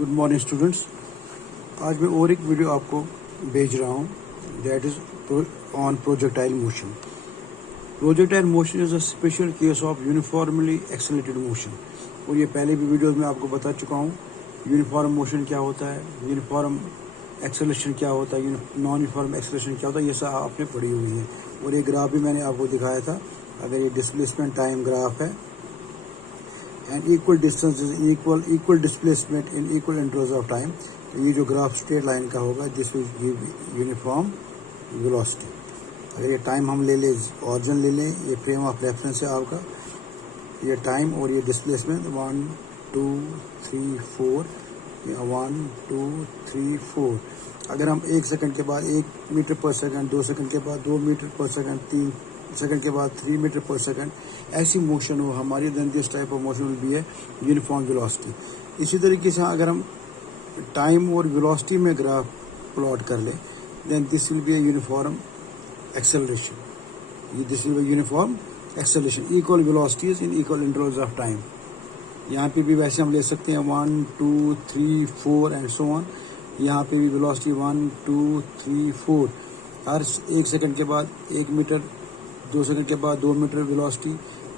Good morning students. आज मैं और एक वीडियो आपको भेज रहा हूँ, that is on projectile motion. Projectile motion is a special case of uniformly accelerated motion. और ये पहले भी वीडियोस में आपको बता चुका हूँ यूनिफॉर्म मोशन क्या होता है, यूनिफॉर्म एक्सेलरेशन क्या होता है, नॉन यूनिफॉर्म एक्सेलरेशन क्या होता है, ये सब आपने पढ़ी हुई है। और ये ग्राफ भी मैंने आपको दिखाया था। अगर ये डिस्प्लेसमेंट टाइम ग्राफ है and equal distance is equal displacement in equal intervals of time, तो ये जो ग्राफ स्ट्रेट लाइन का होगा this will give uniform velocity. अगर ये टाइम हम ले लें, ऑरिजिन ले लें, ये फ्रेम ऑफ रेफरेंस है आपका, ये टाइम और ये डिस्प्लेसमेंट 1 2 3 4, 1 2 3 4। अगर हम 1 सेकंड के बाद 1 मीटर पर सेकंड, 2 सेकंड के बाद 2 मीटर पर सेकंड, 3 सेकंड के बाद 3 मीटर पर सेकंड ऐसी मोशन हो हमारी, then this type of motion will be है यूनिफॉर्म वेलोसिटी। इसी तरीके से अगर हम टाइम और वेलोसिटी में ग्राफ प्लॉट कर लें, then this will be a uniform acceleration. This will be uniform acceleration, equal velocities in equal intervals of time. यहाँ पे भी वैसे हम ले सकते हैं 1 2 3 4 एंड सो ऑन। यहाँ पे भी वेलोसिटी 1 2 3 4, हर 1 सेकंड के बाद 1 मीटर, 2 सेकंड के बाद 2 मीटर वेलोसिटी,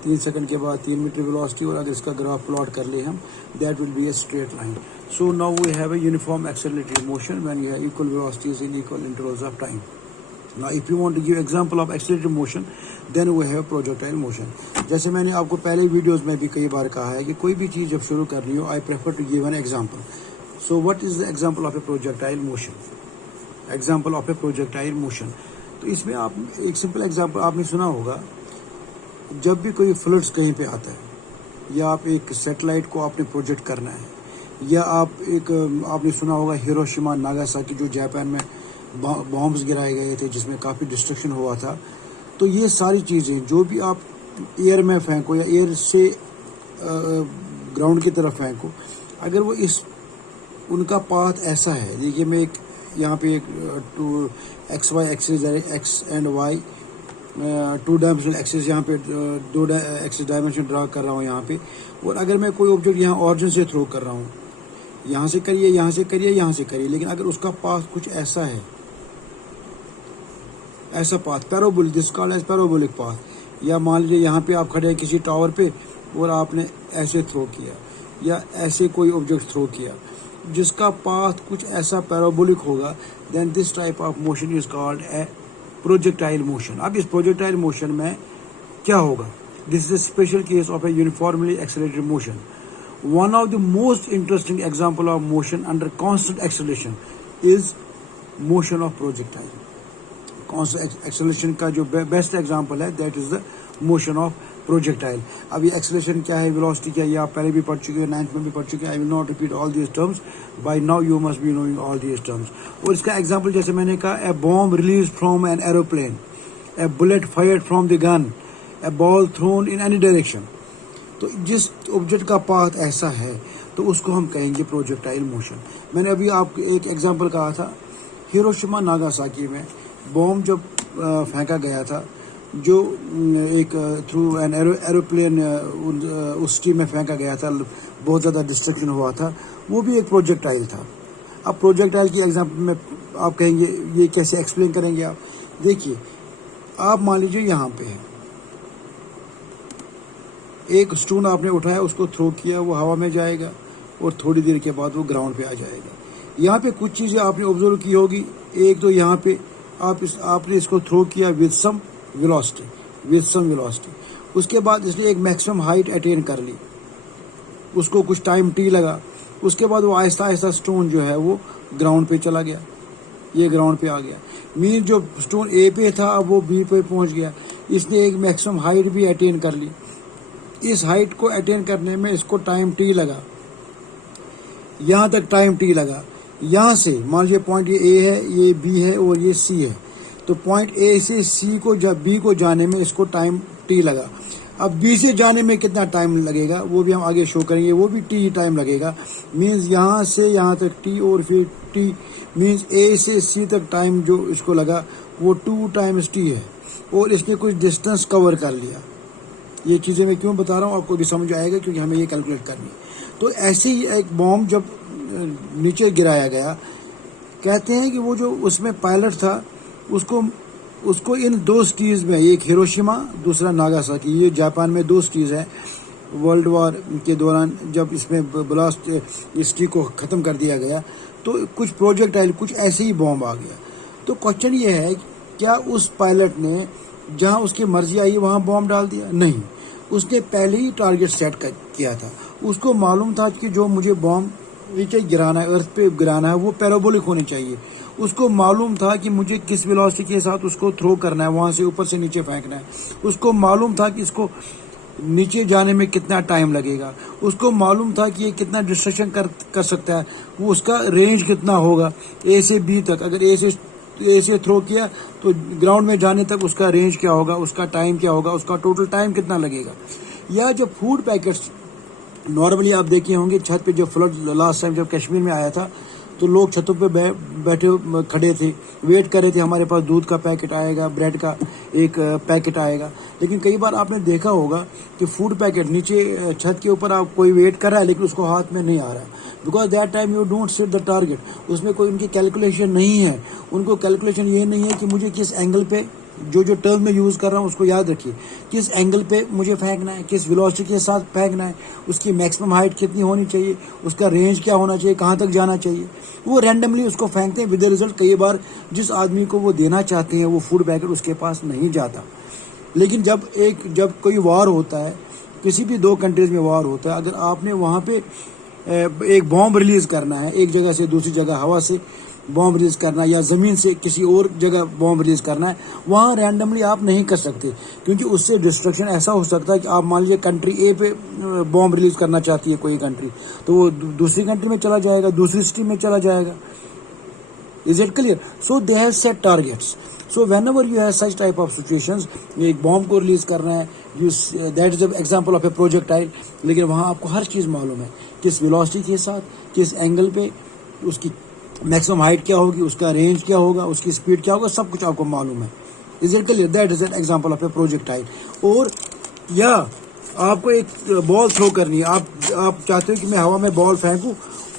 3 सेकंड के बाद 3 मीटर वेलोसिटी। और अगर इसका ग्राफ प्लॉट कर ले हम, that will be a straight line. So now we have a uniform accelerated motion when you have equal velocities in equal intervals of time. Now if you want to give example of accelerated motion, then we have projectile motion. जैसे मैंने आपको पहले videos में भी कई बार कहा है कि कोई भी चीज़ जब शुरू करनी हो, I prefer to give an example. So what is the example of a projectile motion? Example of a projectile motion. तो इसमें आप एक सिंपल एग्जांपल आपने सुना होगा, जब भी कोई फ्लड्स कहीं पे आता है या आप एक सैटेलाइट को आपने प्रोजेक्ट करना है, या आप आपने सुना होगा हिरोशिमा नागासाकी जो जापान में बॉम्ब्स गिराए गए थे जिसमें काफ़ी डिस्ट्रक्शन हुआ था। तो ये सारी चीज़ें जो भी आप एयर में फेंको या एयर से ग्राउंड की तरफ फेंको, अगर वो उनका पाथ ऐसा है, देखिए मैं एक यहाँ पे एक 2 XY axis, X and Y 2 dimensional axis, यहाँ पे 2 एक्सिस डायमेंशन ड्रा कर रहा हूँ यहाँ पे। और अगर मैं कोई ऑब्जेक्ट यहाँ ऑरिजिन से थ्रो कर रहा हूँ, यहाँ से करिए, यहाँ से करिए, यहाँ से करिए, लेकिन अगर उसका पाथ कुछ ऐसा है, ऐसा path parabolic, this called as parabolic path. या मान लीजिए यहाँ पे आप खड़े हैं किसी टावर पे और आपने ऐसे थ्रो किया या ऐसे कोई ऑब्जेक्ट थ्रो किया जिसका पाथ कुछ ऐसा पैराबोलिक होगा, then this type of motion is called a projectile motion. अब इस प्रोजेक्टाइल मोशन में क्या होगा, this is a special case of a uniformly accelerated motion. One of the most interesting example of motion under constant acceleration is motion of projectile. Constant acceleration का जो best example है, that is the motion of projectile. अब ये acceleration क्या है, velocity क्या है, ये आप पहले भी पढ़ चुके हैं, 9th में भी पढ़ चुके हैं। I will not repeat all these terms. By now you must be knowing all these terms. और इसका example जैसे मैंने कहा, a bomb released from an aeroplane, a bullet fired from the gun, a ball thrown in any direction. तो जिस object का path ऐसा है तो उसको हम कहेंगे प्रोजेक्टाइल मोशन। मैंने अभी आपको एक एग्जांपल कहा था, हिरोशिमा नागासाकी में बॉम्ब जब फेंका गया था, जो एक थ्रू एन एरोप्लेन उस सिटी में फेंका गया था, बहुत ज़्यादा डिस्ट्रक्शन हुआ था, वो भी एक प्रोजेक्टाइल था। अब प्रोजेक्टाइल की एग्जांपल में आप कहेंगे ये कैसे एक्सप्लेन करेंगे आप? देखिए, आप मान लीजिए यहाँ पे है, एक स्टोन आपने उठाया, उसको थ्रो किया, वो हवा में जाएगा और थोड़ी देर के बाद वो ग्राउंड पे आ जाएगा। यहाँ पे कुछ चीज़ें आपने ऑब्जर्व की होगी। एक तो यहाँ पे आपने इसको थ्रो किया विद सम वेलोसिटी, उसके बाद इसने एक मैक्सिमम हाइट अटेन कर ली, उसको कुछ टाइम टी लगा, उसके बाद वो आहिस्ता आहिस्ता स्टोन जो है वो ग्राउंड पे चला गया, ये ग्राउंड पे आ गया। मीन जो स्टोन ए पे था अब वो बी पे पहुँच गया, इसने एक मैक्सिमम हाइट भी अटेन कर ली। इस हाइट को अटेन करने में इसको टाइम टी लगा, यहाँ तक टाइम टी लगा। यहाँ से मान लीजिए पॉइंट ये ए है, ये बी है और ये सी है, तो पॉइंट ए से सी को बी को जाने में इसको टाइम टी लगा। अब बी से जाने में कितना टाइम लगेगा वो भी हम आगे शो करेंगे, वो भी टी टाइम लगेगा। मीन्स यहाँ से यहाँ तक टी और फिर टी, मीन्स ए से सी तक टाइम जो इसको लगा वो 2 टाइम्स टी है, और इसने कुछ डिस्टेंस कवर कर लिया। ये चीज़ें मैं क्यों बता रहा हूँ आपको भी समझ आएगा, क्योंकि हमें ये कैलकुलेट करनी है। तो ऐसे ही एक बॉम्ब जब नीचे गिराया गया, कहते हैं कि वो जो उसमें पायलट था उसको इन 2 सिटीज़ में, एक हिरोशिमा दूसरा नागासाकी, ये जापान में 2 सिटीज़ हैं, वर्ल्ड वार के दौरान जब इसमें ब्लास्ट इस सिटी को ख़त्म कर दिया गया तो कुछ प्रोजेक्टाइल, कुछ ऐसे ही बॉम्ब आ गया। तो क्वेश्चन ये है क्या उस पायलट ने जहां उसकी मर्जी आई वहां बॉम्ब डाल दिया? नहीं, उसने पहले ही टारगेट सेट किया था। उसको मालूम था कि जो मुझे बॉम्ब नीचे गिराना है, अर्थ पे गिराना है, वो पैराबोलिक होनी चाहिए। उसको मालूम था कि मुझे किस वेलोसिटी के साथ उसको थ्रो करना है, वहां से ऊपर से नीचे फेंकना है। उसको मालूम था कि इसको नीचे जाने में कितना टाइम लगेगा। उसको मालूम था कि ये कितना डिस्ट्रक्शन कर सकता है, वो उसका रेंज कितना होगा ए से बी तक। अगर ए से थ्रो किया तो ग्राउंड में जाने तक उसका रेंज क्या होगा, उसका टाइम क्या होगा, उसका टोटल टाइम कितना लगेगा। या जब फूड पैकेट्स नॉर्मली आप देखे होंगे, छत पे जब फ्लड लास्ट टाइम जब कश्मीर में आया था तो लोग छतों पे बैठे खड़े थे, वेट कर रहे थे हमारे पास दूध का पैकेट आएगा, ब्रेड का एक पैकेट आएगा। लेकिन कई बार आपने देखा होगा कि फूड पैकेट नीचे छत के ऊपर आप कोई वेट कर रहा है लेकिन उसको हाथ में नहीं आ रहा, because that time you don't set the target. उसमें कोई उनकी कैलकुलेशन नहीं है। उनको कैलकुलेशन ये नहीं है कि मुझे किस एंगल पे, जो टर्म में यूज़ कर रहा हूँ उसको याद रखिए, किस एंगल पे मुझे फेंकना है, किस वेलोसिटी के साथ फेंकना है, उसकी मैक्सिमम हाइट कितनी होनी चाहिए, उसका रेंज क्या होना चाहिए, कहाँ तक जाना चाहिए। वो रैंडमली उसको फेंकते हैं विद द रिजल्ट कई बार जिस आदमी को वो देना चाहते हैं वो फूड पैकेट उसके पास नहीं जाता। लेकिन जब कोई वार होता है, किसी भी 2 कंट्रीज में वार होता है, अगर आपने वहाँ पे एक बॉम्ब रिलीज करना है, एक जगह से दूसरी जगह हवा से बॉम्ब रिलीज करना या ज़मीन से किसी और जगह बॉम्ब रिलीज करना है, वहाँ रैंडमली आप नहीं कर सकते, क्योंकि उससे डिस्ट्रक्शन ऐसा हो सकता है कि आप मान लीजिए कंट्री ए पे बॉम्ब रिलीज करना चाहती है कोई कंट्री, तो वो दूसरी कंट्री में चला जाएगा, दूसरी सिटी में चला जाएगा। Is it clear? So they have set targets. So when ever you have such type of situations, एक बॉम्ब को रिलीज करना है, that is example of a projectile, लेकिन वहाँ आपको हर चीज़ मालूम है, किस वेलोसिटी के साथ, किस एंगल पे, उसकी मैक्सिमम हाइट क्या होगी, उसका रेंज क्या होगा, उसकी स्पीड क्या होगा, सब कुछ आपको मालूम है। Is it clear? That is an example of a projectile. और या आपको एक बॉल थ्रो करनी है, आप चाहते हो कि मैं हवा में बॉल फेंकूं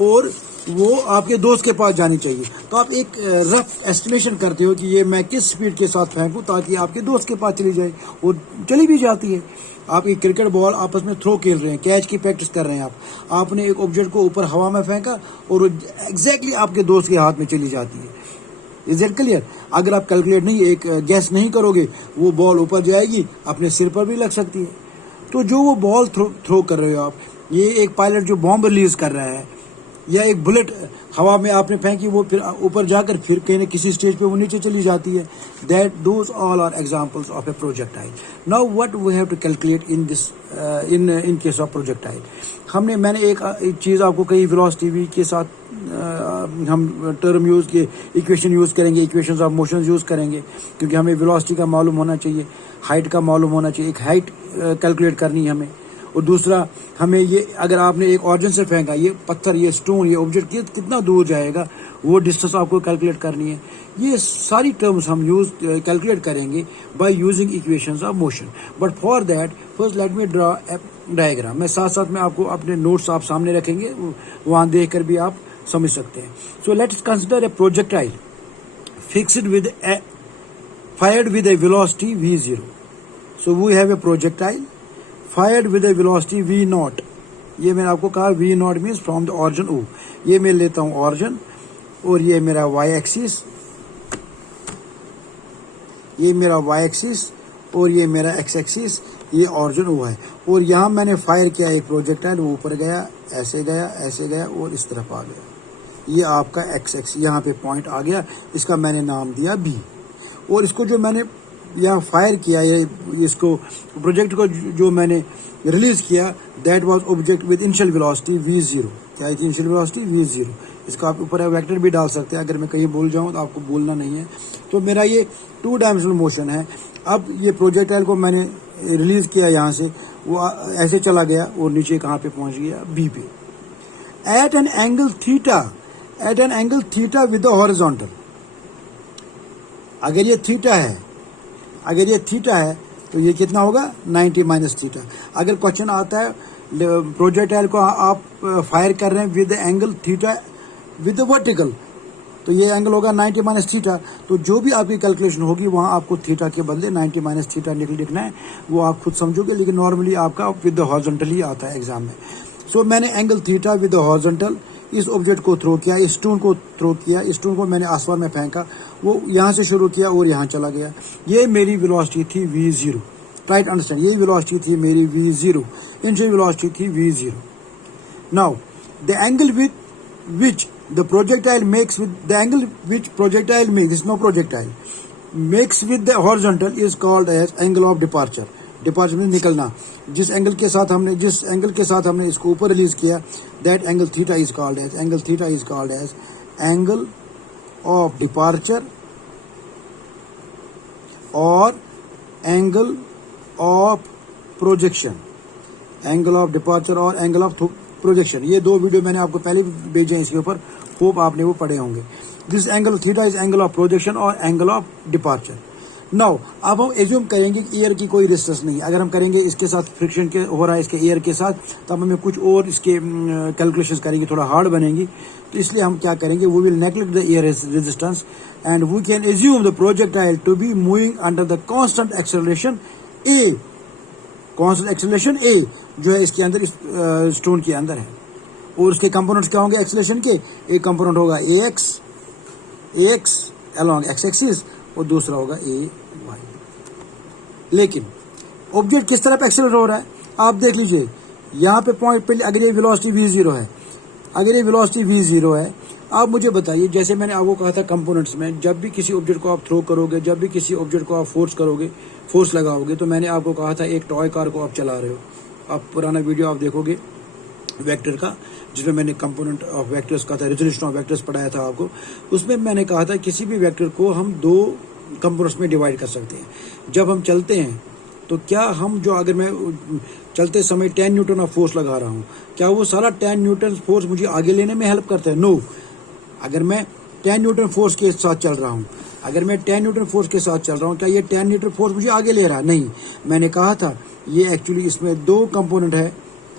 और वो आपके दोस्त के पास जानी चाहिए, तो आप एक रफ एस्टिमेशन करते हो कि ये मैं किस स्पीड के साथ फेंकूं ताकि आपके दोस्त के पास चली जाए, और चली भी जाती है। आप एक क्रिकेट बॉल आपस में थ्रो खेल रहे हैं, कैच की प्रैक्टिस कर रहे हैं, आपने एक ऑब्जेक्ट को ऊपर हवा में फेंका और एग्जैक्टली आपके दोस्त के हाथ में चली जाती है। Is it clear? अगर आप कैलकुलेट नहीं, एक गैस नहीं करोगे, वो बॉल ऊपर जाएगी, अपने सिर पर भी लग सकती है। तो जो वो बॉल थ्रो कर रहे हो आप, ये एक पायलट जो बॉम्ब रिलीज कर रहा है या एक बुलेट हवा में आपने फेंकी, वो फिर ऊपर जाकर फिर कहीं ना किसी स्टेज पे वो नीचे चली जाती है। That those all are examples of a projectile. Now what we have to calculate in this in case of projectile. मैंने एक चीज़ आपको कही, वेलोसिटी वी के साथ हम टर्म यूज़ के इक्वेशन यूज़ करेंगे, इक्वेशंस ऑफ मोशन यूज़ करेंगे, क्योंकि हमें वेलोसिटी का मालूम होना चाहिए, हाइट का मालूम होना चाहिए, एक हाइट कैलकुलेट करनी है हमें। और दूसरा, हमें ये अगर आपने एक ऑर्जन से फेंका, ये पत्थर, ये स्टोन, ये ऑब्जेक्ट कितना दूर जाएगा, वो डिस्टेंस आपको कैलकुलेट करनी है। ये सारी टर्म्स हम कैलकुलेट करेंगे by using equations of motion. But for that first let me draw a diagram. मैं साथ साथ में आपको अपने नोट्स आप सामने रखेंगे, वहाँ देख कर भी आप समझ सकते हैं। So let's consider a projectile fixed with A fired with a velocity v0. So we have a projectile fired with a velocity v naught. ये मैंने आपको कहा v naught means from the origin O. ये मैं लेता हूँ origin, और ये मेरा y axis, ये मेरा y axis और ये मेरा x axis, ये origin O है। और यहाँ मैंने फायर किया एक प्रोजेक्टाइल, वो ऊपर गया, ऐसे गया, ऐसे गया और इस तरफ आ गया। ये आपका x axis, यहाँ पे पॉइंट आ गया, इसका मैंने नाम दिया b। और इसको जो मैंने यहाँ फायर किया, इसको प्रोजेक्ट को जो मैंने रिलीज किया, that was object with initial velocity v0। क्या है इनिशियल वेलोसिटी v0? इसका आप ऊपर वेक्टर भी डाल सकते हैं, अगर मैं कहीं भूल जाऊँ तो आपको बोलना नहीं है। तो मेरा ये 2 डायमेंशनल मोशन है। अब ये प्रोजेक्टाइल को मैंने रिलीज किया, यहाँ से वो ऐसे चला गया और नीचे कहाँ पे पहुँच गया, बी पे, at an angle theta with the horizontal. अगर ये थीटा है तो ये कितना होगा, 90 माइनस थीटा। अगर क्वेश्चन आता है प्रोजेक्टाइल को आप फायर कर रहे हैं with angle theta with vertical, तो ये एंगल होगा 90 माइनस थीटा। तो जो भी आपकी कैलकुलेशन होगी वहाँ आपको थीटा के बदले 90 माइनस थीटा लिखना है, वो आप खुद समझोगे, लेकिन नॉर्मली आपका विद हॉरिजॉन्टल ही आता है एग्जाम में। सो मैंने एंगल थीटा विद हॉरिजॉन्टल इस ऑब्जेक्ट को थ्रो किया, इस स्टोन को थ्रो किया, इस स्टोन को मैंने आसमान में फेंका, वो यहाँ से शुरू किया और यहाँ चला गया। ये मेरी वेलोसिटी थी v0, राइट अंडरस्टैंड, ये वेलोसिटी थी मेरी v0, इनिशियल वेलोसिटी थी v0। Now the angle with which the projectile makes with the angle which projectile makes, this is no projectile, makes with the horizontal is called as angle of departure। Departure में निकलना, जिस angle के साथ हमने इसको ऊपर release किया, that angle theta is called as angle of departure और angle of projection, angle of departure और एंगल ऑफ प्रोजेक्शन। ये दो वीडियो मैंने आपको पहले भेजे हैं इसके ऊपर, होप आपने वो पढ़े होंगे। This angle theta is angle of projection और एंगल ऑफ डिपार्चर। नाउ अब हम एज्यूम करेंगे कि एयर की कोई रेजिस्टेंस नहीं, अगर हम करेंगे इसके साथ फ्रिक्शन के हो रहा है इसके एयर के साथ, तब हमें कुछ और इसके कैलकुलेशंस करेंगे, थोड़ा हार्ड बनेंगी। तो इसलिए हम क्या करेंगे, we will neglect the air resistance and we can assume the projectile to be moving under the constant acceleration a, constant acceleration a जो है इसके अंदर, इस स्टोन के अंदर है। और उसके कंपोनेंट्स क्या होंगे एक्सेलरेशन के, एक कंपोनेंट होगा ए एक्स अलॉन्ग एक्स एक्सिस और दूसरा होगा ए वाई। लेकिन ऑब्जेक्ट किस तरफ एक्सेलरेट हो रहा है आप देख लीजिए, यहाँ पे पॉइंट पे अगर ये वेलोसिटी v0 है, आप मुझे बताइए, जैसे मैंने आपको कहा था कंपोनेंट्स में, जब भी किसी ऑब्जेक्ट को आप थ्रो करोगे, जब भी किसी ऑब्जेक्ट को आप फोर्स लगाओगे, तो मैंने आपको कहा था एक टॉय कार को आप चला रहे हो, आप पुराना वीडियो आप देखोगे वेक्टर का, जिसमें मैंने कंपोनेंट ऑफ वेक्टर्स का था, रिजोल्यूशन ऑफ वेक्टर्स पढ़ाया था आपको। उसमें मैंने कहा था किसी भी वेक्टर को हम दो कंपोनेंट्स में डिवाइड कर सकते हैं। जब हम चलते हैं तो क्या हम अगर मैं चलते समय 10 न्यूटन ऑफ फोर्स लगा रहा हूँ, क्या वो सारा 10 न्यूटन फोर्स मुझे आगे लेने में हेल्प करता है? नो। अगर मैं 10 न्यूटन फोर्स के साथ चल रहा हूँ, क्या ये 10 न्यूटन फोर्स मुझे आगे ले रहा है? नहीं। मैंने कहा था ये एक्चुअली इसमें दो कंपोनेंट है,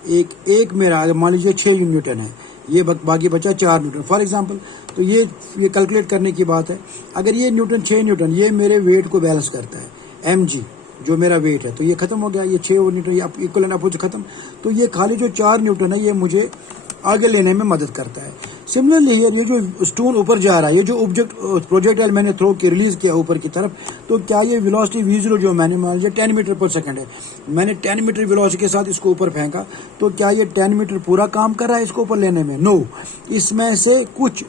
एक मेरा अगर मान लीजिए 6 न्यूटन है, ये बाकी बचा 4 न्यूटन फॉर एग्जांपल। तो ये कैलकुलेट करने की बात है। अगर ये 6 न्यूटन ये मेरे वेट को बैलेंस करता है, mg जो मेरा वेट है, तो ये खत्म हो गया, ये 6 न्यूटन ये इक्वल एंड अपोजिट खत्म। तो ये खाली जो 4 न्यूटन है ये मुझे आगे लेने में मदद करता है। सिमिलरली ये जो स्टोन ऊपर जा रहा है, ये जो ऑब्जेक्ट प्रोजेक्टाइल मैंने थ्रो के रिलीज किया ऊपर की तरफ, तो क्या ये वेलोसिटी v0 जो मैंने मान लिया 10 मीटर पर सेकंड है, मैंने 10 मीटर वेलोसिटी के साथ इसको ऊपर फेंका, तो क्या ये 10 मीटर पूरा काम कर रहा है इसको ऊपर लेने में? नो। इसमें से कुछ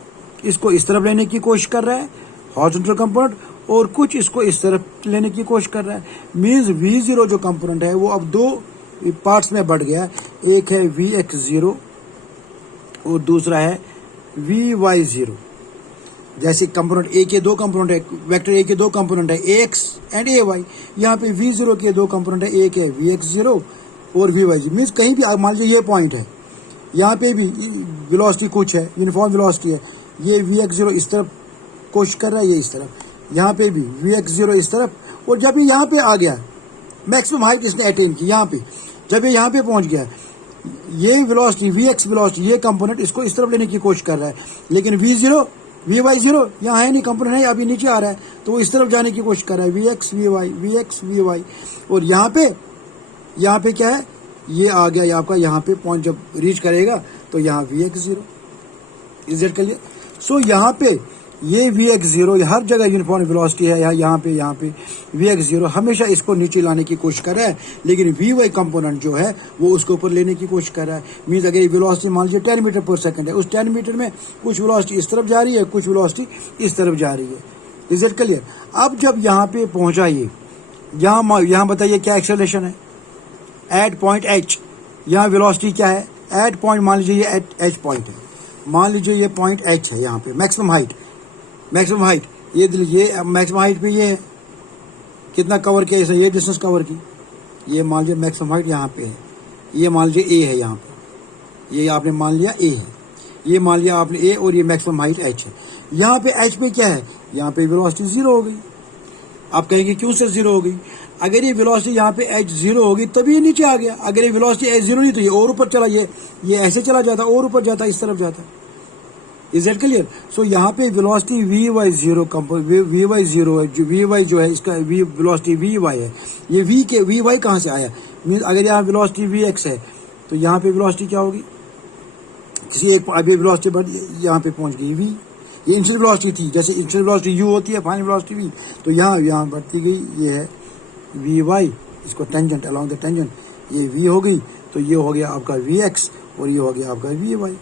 इसको इस तरफ लेने की कोशिश कर रहा है हॉरिजॉन्टल कंपोनेंट, और कुछ इसको इस तरफ लेने की कोशिश कर रहा है। मीन्स v0 जो कंपोनेंट है वो अब दो पार्ट्स में बढ़ गया, एक है vx0 और दूसरा है vy0। जैसे कंपोनेंट ए के दो कंपोनेंट है, वेक्टर ए के दो कंपोनेंट है ax एंड ay, यहाँ पे v0 के दो कंपोनेंट है, एक है vx0 और vy0। मीन्स कहीं भी मान लीजिए ये पॉइंट है, यहाँ पे भी वेलोसिटी कुछ है, यूनिफॉर्म वेलोसिटी है, ये vx0 इस तरफ कोशिश कर रहा है, ये इस तरफ, यहाँ पे भी vx0 इस तरफ, और जब ये यहाँ पे आ गया मैक्सिमम हाइट इसने अटेन की, यहाँ पे जब ये यहाँ पे पहुँच गया, ये वेलोसिटी vx वेलोसिटी ये कंपोनेंट इसको इस तरफ लेने की कोशिश कर रहा है, लेकिन v0 vy0 यहाँ है नहीं, कंपोनेंट है अभी नीचे आ रहा है, तो वो इस तरफ जाने की कोशिश कर रहा है, vx vy। और यहाँ पे क्या है, ये आ गया, ये आपका यहाँ पे पॉइंट जब रीच करेगा तो यहाँ vx0। Is it clear? So यहाँ पे ये vx0 हर जगह यूनिफॉर्म वेलोसिटी है, यहाँ पे vx0 हमेशा इसको नीचे लाने की कोशिश कर रहा है, लेकिन vy कंपोनेंट जो है वो उसको ऊपर लेने की कोशिश कर रहा है। मीन्स अगर ये वेलोसिटी मान लीजिए 10 मीटर पर सेकंड है, उस 10 मीटर में कुछ वेलोसिटी इस तरफ जा रही है, कुछ वेलोसिटी इस तरफ जा रही है। Is it clear? अब जब यहाँ पे पहुंचा ये, यहाँ बताइए क्या एक्सेलरेशन है एट पॉइंट h, यहाँ वेलोसिटी क्या है एट पॉइंट, मान लीजिए ये h पॉइंट है, मान लीजिए ये पॉइंट h है, यहाँ पे मैक्सिमम हाइट ये मैक्सिमम हाइट पे ये कितना कवर किया इसे, ये डिस्टेंस कवर की, ये मान लीजिए मैक्सिमम हाइट यहाँ पे है, ये मान लीजिए a है, यहाँ पे ये आपने मान लिया a है, ये मान लिया आपने a, और ये मैक्सिमम हाइट h है। यहाँ पे h पे क्या है, यहाँ पे वेलोसिटी 0 हो गई। आप कहेंगे क्यों सर 0 हो गई? अगर ये वेलोसिटी यहाँ पे h जीरो होगी तभी ये नीचे आ गया, अगर ये वेलोसिटी h जीरो नहीं तो ये और ऊपर चला, ये ऐसे चला जाता और ऊपर जाता, इस तरफ जाता। Is that clear? सो यहाँ पे velocity V Y zero V Y zero है, जो वी वाई जो है इसका वी वेलोसिटी वी वाई है, ये वी वाई कहाँ से आया? मीन अगर यहाँ वेलोसिटी वी एक्स है तो यहाँ पे वेलोसिटी क्या होगी? किसी एक अभी वेलोसिटी बढ़ यहाँ पे पहुँच गई वी, ये इनिशियल वेलोसिटी थी, जैसे इनिशियल वेलोसिटी यू होती है, फाइनल वेलोसिटी वी, तो यहाँ बढ़ती गई, ये है वी वाई, इसको टेंजेंट अलोंग द टेंजेंट, ये वी हो गई, तो ये हो गया आपका वी एक्स और ये हो गया आपका V Y.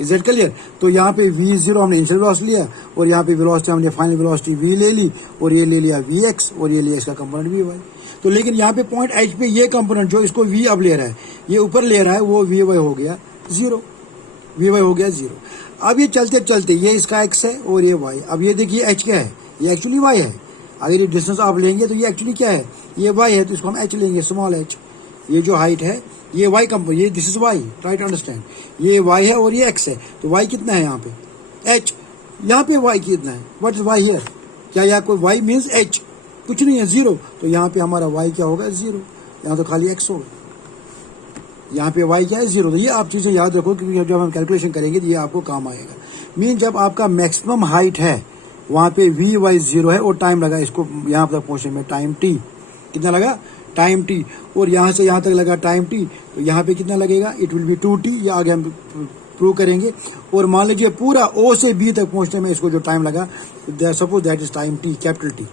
Is that clear? तो यहाँ पे वी जीरो हमने इनिशियल वेलोसिटी लिया और यहाँ पे वेलोसिटी हमने फाइनल वेलोसिटी वी ले ली और ये ले लिया वी एक्स और ये लिया इसका कंपोनेंट वी वाई। तो लेकिन यहाँ पे पॉइंट एच पे ये कंपोनेंट जो इसको वी अब ले रहा है, ये ऊपर ले रहा है, वो वी वाई हो गया जीरो, वी वाई हो गया जीरो। अब ये चलते चलते ये इसका एक्स है और ये वाई, अब ये देखिए एच क्या है, ये एक्चुअली वाई है। अगर ये डिस्टेंस आप लेंगे तो ये एक्चुअली क्या है, ये वाई है, तो इसको हम एच लेंगे, स्मॉल एच। ये जो हाइट है ये वाई कंपोनेंट, ये this is Y, try to understand, ये वाई है और ये एक्स है, तो वाई कितना है यहाँ पे एच, यहाँ पे वाई कितना है, व्हाट इज वाई हियर? क्या यहाँ कोई वाई मीन्स एच? कुछ नहीं है, जीरो। तो यहाँ पे हमारा वाई क्या होगा? जीरो। यहाँ तो खाली एक्स होगा, यहाँ पे वाई क्या है? जीरो। तो ये आप चीज़ें याद रखो क्योंकि जब हम कैलकुलेशन करेंगे तो ये आपको काम आएगा। मीन जब आपका मैक्सिमम हाइट है वहाँ पे वी वाई जीरो है और टाइम लगा इसको यहाँ तक पहुँचने में, टाइम टी, कितना लगा? Time T. और यहाँ से यहाँ तक लगा टाइम टी, तो यहाँ पे कितना लगेगा? इट विल बी 2t, ये आगे हम प्रूव करेंगे। और मान लीजिए पूरा ओ से बी तक पहुँचने में इसको जो टाइम लगा, suppose that is time T, capital T.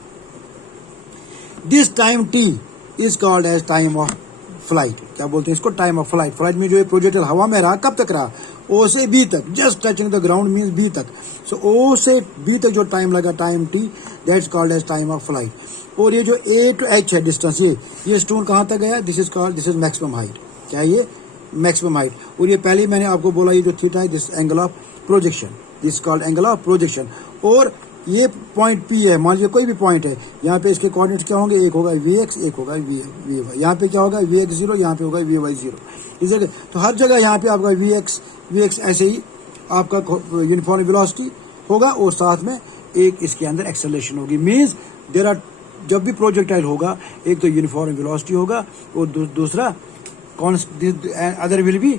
This time T is called as time of flight. क्या बोलते हैं इसको? Time of flight. फ्लाइट में जो ये प्रोजेक्टाइल हवा में रहा, कब तक रहा? ओ से बी तक, just touching the ground means B तक। सो ओ से बी तक जो टाइम लगा, time T, that's called as time of flight. और ये जो ए टू एच है डिस्टेंस, ये स्टोन कहाँ तक गया? This is maximum height. क्या है ये? Maximum height. और ये पहले मैंने आपको बोला, ये जो थीटा है, this angle of projection, this called angle of projection. और ये पॉइंट पी है, मान लीजिए कोई भी पॉइंट है, यहाँ पे इसके कोऑर्डिनेट्स क्या होंगे? एक होगा वी एक्स, एक होगा वी वाई। यहाँ पे क्या होगा? वी एक्स जीरो, यहाँ पे होगा वी वाई जीरो। इस जगह तो हर जगह यहाँ पे आपका वी एक्स ऐसे ही आपका यूनिफॉर्म वेलोसिटी होगा और साथ में एक इसके अंदर एक्सेलरेशन होगी। मीन्स देयर आर, जब भी प्रोजेक्टाइल होगा एक तो यूनिफॉर्म वेलोसिटी होगा और दूसरा other will be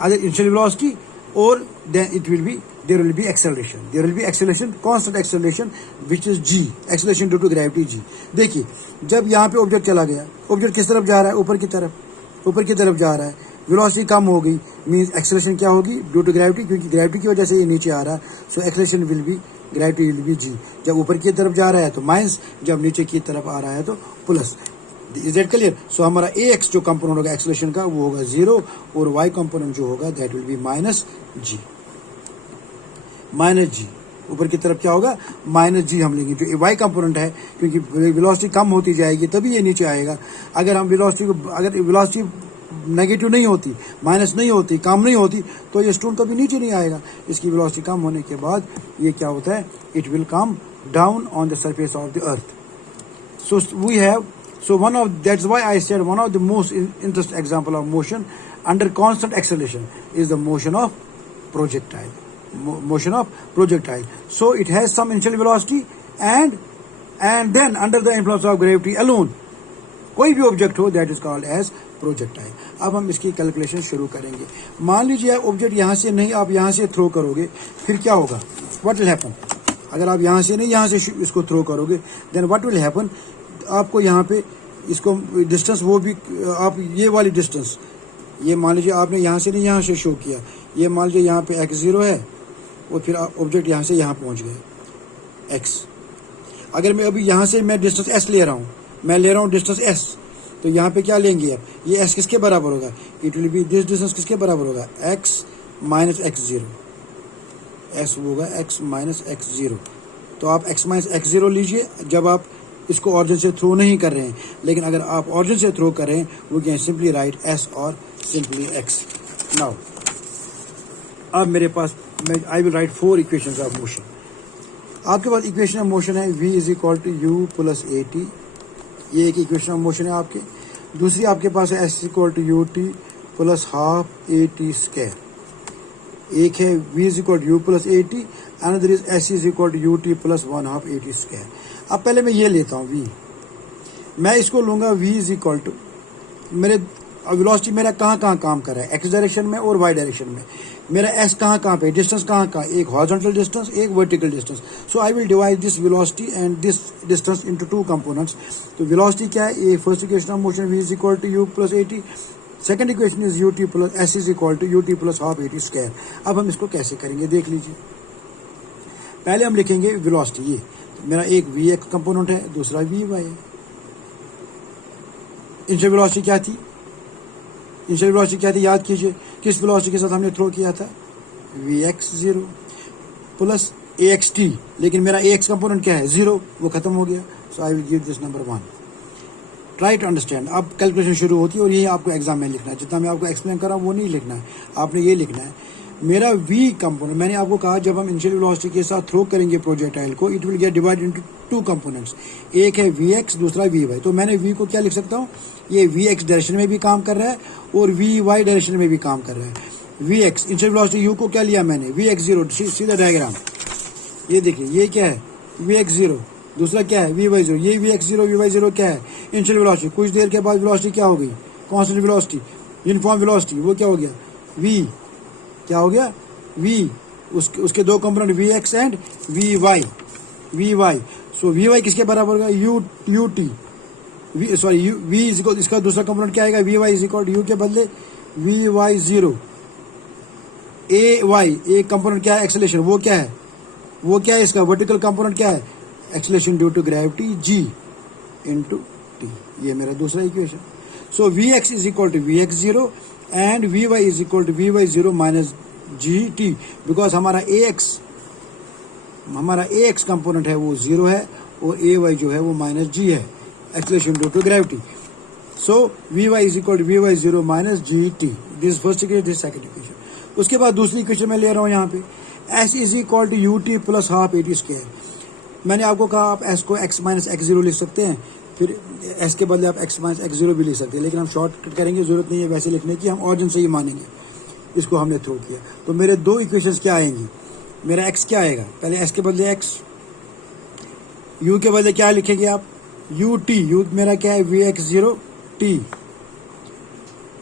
other initial velocity, और then it will be there will be acceleration, constant acceleration which is g, acceleration due to gravity g। देखिए जब यहाँ पे ऑब्जेक्ट चला गया, ऑब्जेक्ट किस तरफ जा रहा है? ऊपर की तरफ जा रहा है, वेलोसिटी कम हो गई, मीन्स एक्सेलरेशन क्या होगी? ड्यू टू ग्रेविटी, क्योंकि ग्रेविटी की वजह से ये नीचे आ रहा है, so acceleration will be, gravity will be g. जब ऊपर की तरफ जा रहा है तो माइनस, जब नीचे की तरफ आ रहा है तो plus. Is that clear? So हमारा ए एक्स जो कंपोनेंट होगा एक्सेलरेशन का वो होगा जीरो, और वाई कंपोनेंट जो होगा that will be minus g, minus g. ऊपर की तरफ क्या होगा? माइनस जी हम लेंगे, जो वाई कंपोनेंट है, क्योंकि वेलोसिटी कम होती जाएगी तभी ये नीचे आएगा। अगर हम वेलोसिटी नेगेटिव नहीं होती, माइनस नहीं होती, कम नहीं होती, तो ये स्टोन कभी नीचे नहीं आएगा। इसकी वेलोसिटी कम होने के बाद ये क्या होता है? It will come down on the surface of the earth. So we have, so that's why I said one of the most interesting example of motion under constant acceleration is the motion of projectile. So it has some initial velocity and then under the influence of gravity alone, कोई भी object हो, that is called as projectile। अब हम इसकी calculation शुरू करेंगे। मान लीजिए ऑब्जेक्ट यहाँ से नहीं, आप यहाँ से थ्रो करोगे, फिर क्या होगा? What will happen? अगर आप यहाँ से नहीं, यहाँ से इसको थ्रो करोगे, then what will happen? आपको यहाँ पे इसको डिस्टेंस, वो भी आप ये वाली डिस्टेंस, ये मान लीजिए आपने यहाँ से नहीं यहाँ से शो किया, ये मान लीजिए यहाँ पे x जीरो है और फिर ऑब्जेक्ट यहाँ से यहाँ पहुँच गया x। अगर मैं अभी यहाँ से मैं डिस्टेंस s ले रहा हूँ, मैं ले रहा हूँ डिस्टेंस s, तो यहाँ पे क्या लेंगे आप? ये s किसके बराबर होगा? It will B this distance किसके बराबर होगा? x minus x zero, s होगा x माइनस एक्स जीरो। तो आप x माइनस एक्स जीरो लीजिए जब आप इसको ऑरिजिन से थ्रो नहीं कर रहे हैं, लेकिन अगर आप ऑरिजिन से थ्रो कर रहे हैं, वो कैन सिंपली राइट s और सिंपली x। नाउ अब मेरे पास I will write 4 equations of motion. आपके पास इक्वेशन ऑफ मोशन है v is equal to you plus A t, ये एक इक्वेशन ऑफ मोशन है आपके। दूसरी आपके पास है s equal to U T plus half A T square. एक है v is equal to you plus A T, another is s is equal to U T plus 1/2 A T square. अब पहले मैं ये लेता हूँ v, मैं इसको लूँगा v इज इक्वल टू मेरे वेलोसिटी मेरा कहाँ कहाँ काम कर रहा है, एक्स डायरेक्शन में और वाई डायरेक्शन में। मेरा एस कहाँ पे, डिस्टेंस कहाँ, एक हॉरिजॉन्टल डिस्टेंस, एक vertical distance. So I will divide this velocity and this distance into two components. तो वेलोसिटी क्या है, ये first equation of motion v is equal to u plus at, second equation is ut plus s is equal to ut plus half at square. अब हम इसको कैसे करेंगे देख लीजिए। पहले हम लिखेंगे वेलोसिटी, ये मेरा एक vx कंपोनेंट है, दूसरा vy है। इनिशियल वेलोसिटी क्या थी, इनिशियल वेलोसिटी क्या थी याद कीजिए, किस वेलोसिटी के साथ हमने थ्रो किया था, vx0 प्लस axt, लेकिन मेरा ax कंपोनेंट क्या है 0, वो खत्म हो गया। So I will give this number 1। Try to understand. अब कैलकुलेशन शुरू होती है और यही आपको एग्जाम में लिखना है, जितना मैं आपको एक्सप्लेन कर रहा हूँ वो नहीं लिखना है, आपने ये लिखना है मेरा v कंपोनेंट। मैंने आपको कहा जब हम इनिशियल वेलोसिटी के साथ थ्रो करेंगे प्रोजेक्टाइल को, it will get divided into two components, एक है vx दूसरा vy। तो मैंने v को क्या लिख सकता हूँ, ये vx डायरेक्शन में भी काम कर रहा है और vy डायरेक्शन में भी काम कर रहा है। vx इनिशियल वेलोसिटी u को क्या लिया मैंने, vx0, सीधा डायग्राम, ये देखिए ये क्या है vx0, दूसरा क्या है vy0, ये vx0 vy0 क्या है इनिशियल वेलोसिटी। कुछ देर के बाद वेलोसिटी क्या हो गई, कांस्टेंट वेलोसिटी, यूनिफॉर्म वेलोसिटी, वो क्या हो गया v, क्या हो गया v, उसके दो component vx and vy। So vy किसके बराबर होगा, ut, sorry v is equal, इसका दूसरा कंपोनेंट क्या आएगा vy इज इक्वल u के बदले vy0। ay एक कंपोनेंट क्या है एक्सेलरेशन, वो क्या है, वो क्या है इसका वर्टिकल कंपोनेंट क्या है, acceleration due to gravity g into t। ये मेरा दूसरा equation. So vx is equal to vx0 and vy is equal to vy0 minus gt, because हमारा ax कंपोनेंट है वो 0 है और ay जो है वो माइनस g है, acceleration due to gravity. So vy is equal to vy0 minus gt, this first equation, this second equation. उसके बाद दूसरी इक्वेशन में ले रहा हूँ यहाँ पे, s is equal to ut plus half at square. मैंने आपको कहा आप s को x माइनस x0 लिख सकते हैं, फिर s के बदले आप x माइनस x0 भी लिख सकते हैं, लेकिन हम शॉर्टकट करेंगे, जरूरत नहीं है वैसे लिखने की, हम ऑरिजिन से ही मानेंगे। इसको हमने थ्रो किया तो मेरे दो इक्वेशंस क्या आएंगी, मेरा x क्या आएगा, पहले s के बदले x, u के बदले क्या लिखेंगे आप u मेरा क्या है vx0 t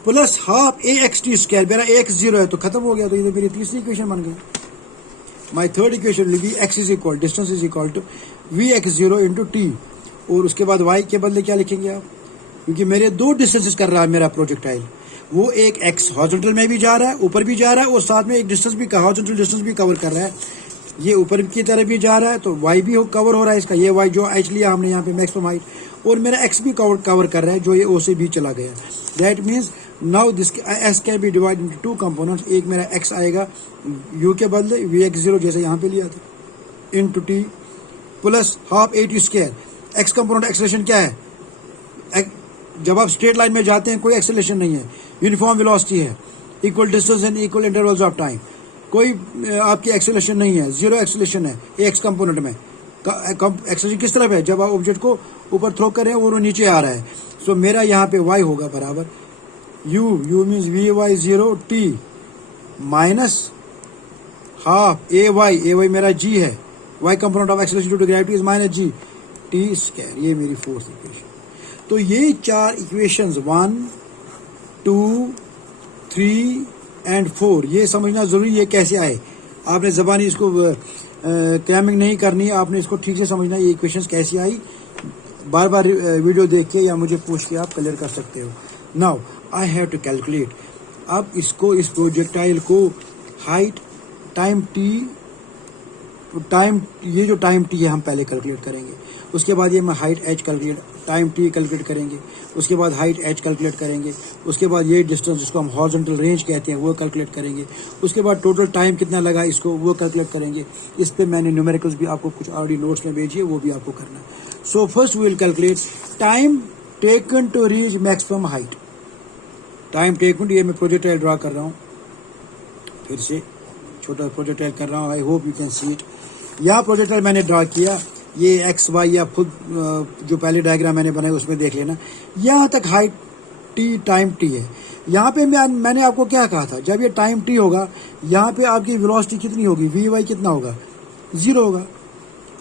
plus half axt square, मेरा ax0 है तो खत्म हो गया, तो ये मेरी तीसरी इक्वेशन बन गई। My third equation will be x is equal, distance is equal to vx0 into t, और उसके बाद y के बदले क्या लिखेंगे आप, क्योंकि मेरे दो डिस्टेंसेस कर रहा है मेरा प्रोजेक्टाइल, वो एक x हॉरिजॉन्टल में भी जा रहा है, ऊपर भी जा रहा है, और साथ में एक डिस्टेंस भी हॉरिजॉन्टल डिस्टेंस भी कवर कर रहा है, ये ऊपर की तरफ भी जा रहा है तो y भी कवर हो रहा है इसका, ये y जो h लिया हमने यहाँ पे मैक्सिमम हाइट, और मेरा x भी कवर कर रहा है जो ये o से भी चला गया। That means now this s can be divide into two components, एक मेरा x आएगा u के बदले vx0 जैसे यहाँ पे लिया था into t plus half at square. x component acceleration क्या है, जब आप स्ट्रेट लाइन में जाते हैं कोई एक्सेलरेशन नहीं है, यूनिफॉर्म वेलोसिटी है, equal distance and equal intervals of time, कोई आपकी एक्सेलरेशन नहीं है, जीरो एक्सेलरेशन है एक्स कंपोनेंट में। एक्सेलरेशन किस तरफ है, जब आप ऑब्जेक्ट को ऊपर थ्रो कर रहे हैं वो मेरे आ रहा है। सो मेरा यहाँ पे y होगा बराबर u means vy0 t minus half ay मेरा g है, y component of acceleration due to gravity is minus g t square. ये मेरी फोर्थ इक्वेशन। तो ये चार इक्वेशंस 1, 2, 3 एंड 4 ये समझना जरूरी है कैसे आए। आपने ज़बानी इसको क्रैमिंग नहीं करनी है, आपने इसको ठीक से समझना है ये इक्वेशंस कैसी आई। बार बार वीडियो देख के या मुझे पूछ के आप क्लियर कर सकते हो। Now I have to calculate, अब इसको इस प्रोजेक्टाइल को हाइट टाइम ये जो टाइम टी है हम पहले कैलकुलेट करेंगे, उसके बाद ये मैं height H calculate, time T calculate करेंगे, उसके बाद हाइट एच कैलकुलेट करेंगे, उसके बाद ये डिस्टेंस जिसको हम हॉरिजॉन्टल रेंज कहते हैं वो कैलकुलेट करेंगे, उसके बाद टोटल टाइम कितना लगा इसको वो कैलकुलेट करेंगे। इस पे मैंने न्यूमेरिकल्स भी आपको कुछ ऑलरेडी नोट्स में भेजिए, वो भी आपको करना है। So first we will calculate time taken to reach maximum height. Time taken, ये मैं प्रोजेक्टाइल ड्रा कर रहा हूँ, फिर से छोटा प्रोजेक्टाइल कर रहा हूँ, आई hope you can see it. यहाँ प्रोजेक्टाइल मैंने ड्रा किया, ये एक्स वाई या खुद जो पहले डायग्राम मैंने बनाया उसमें देख लेना। यहाँ तक हाइट टी टाइम टी है। यहाँ पे मैंने आपको क्या कहा था, जब ये टाइम टी होगा यहाँ पे आपकी वेलोसिटी कितनी होगी, वी वाई कितना होगा, 0 होगा।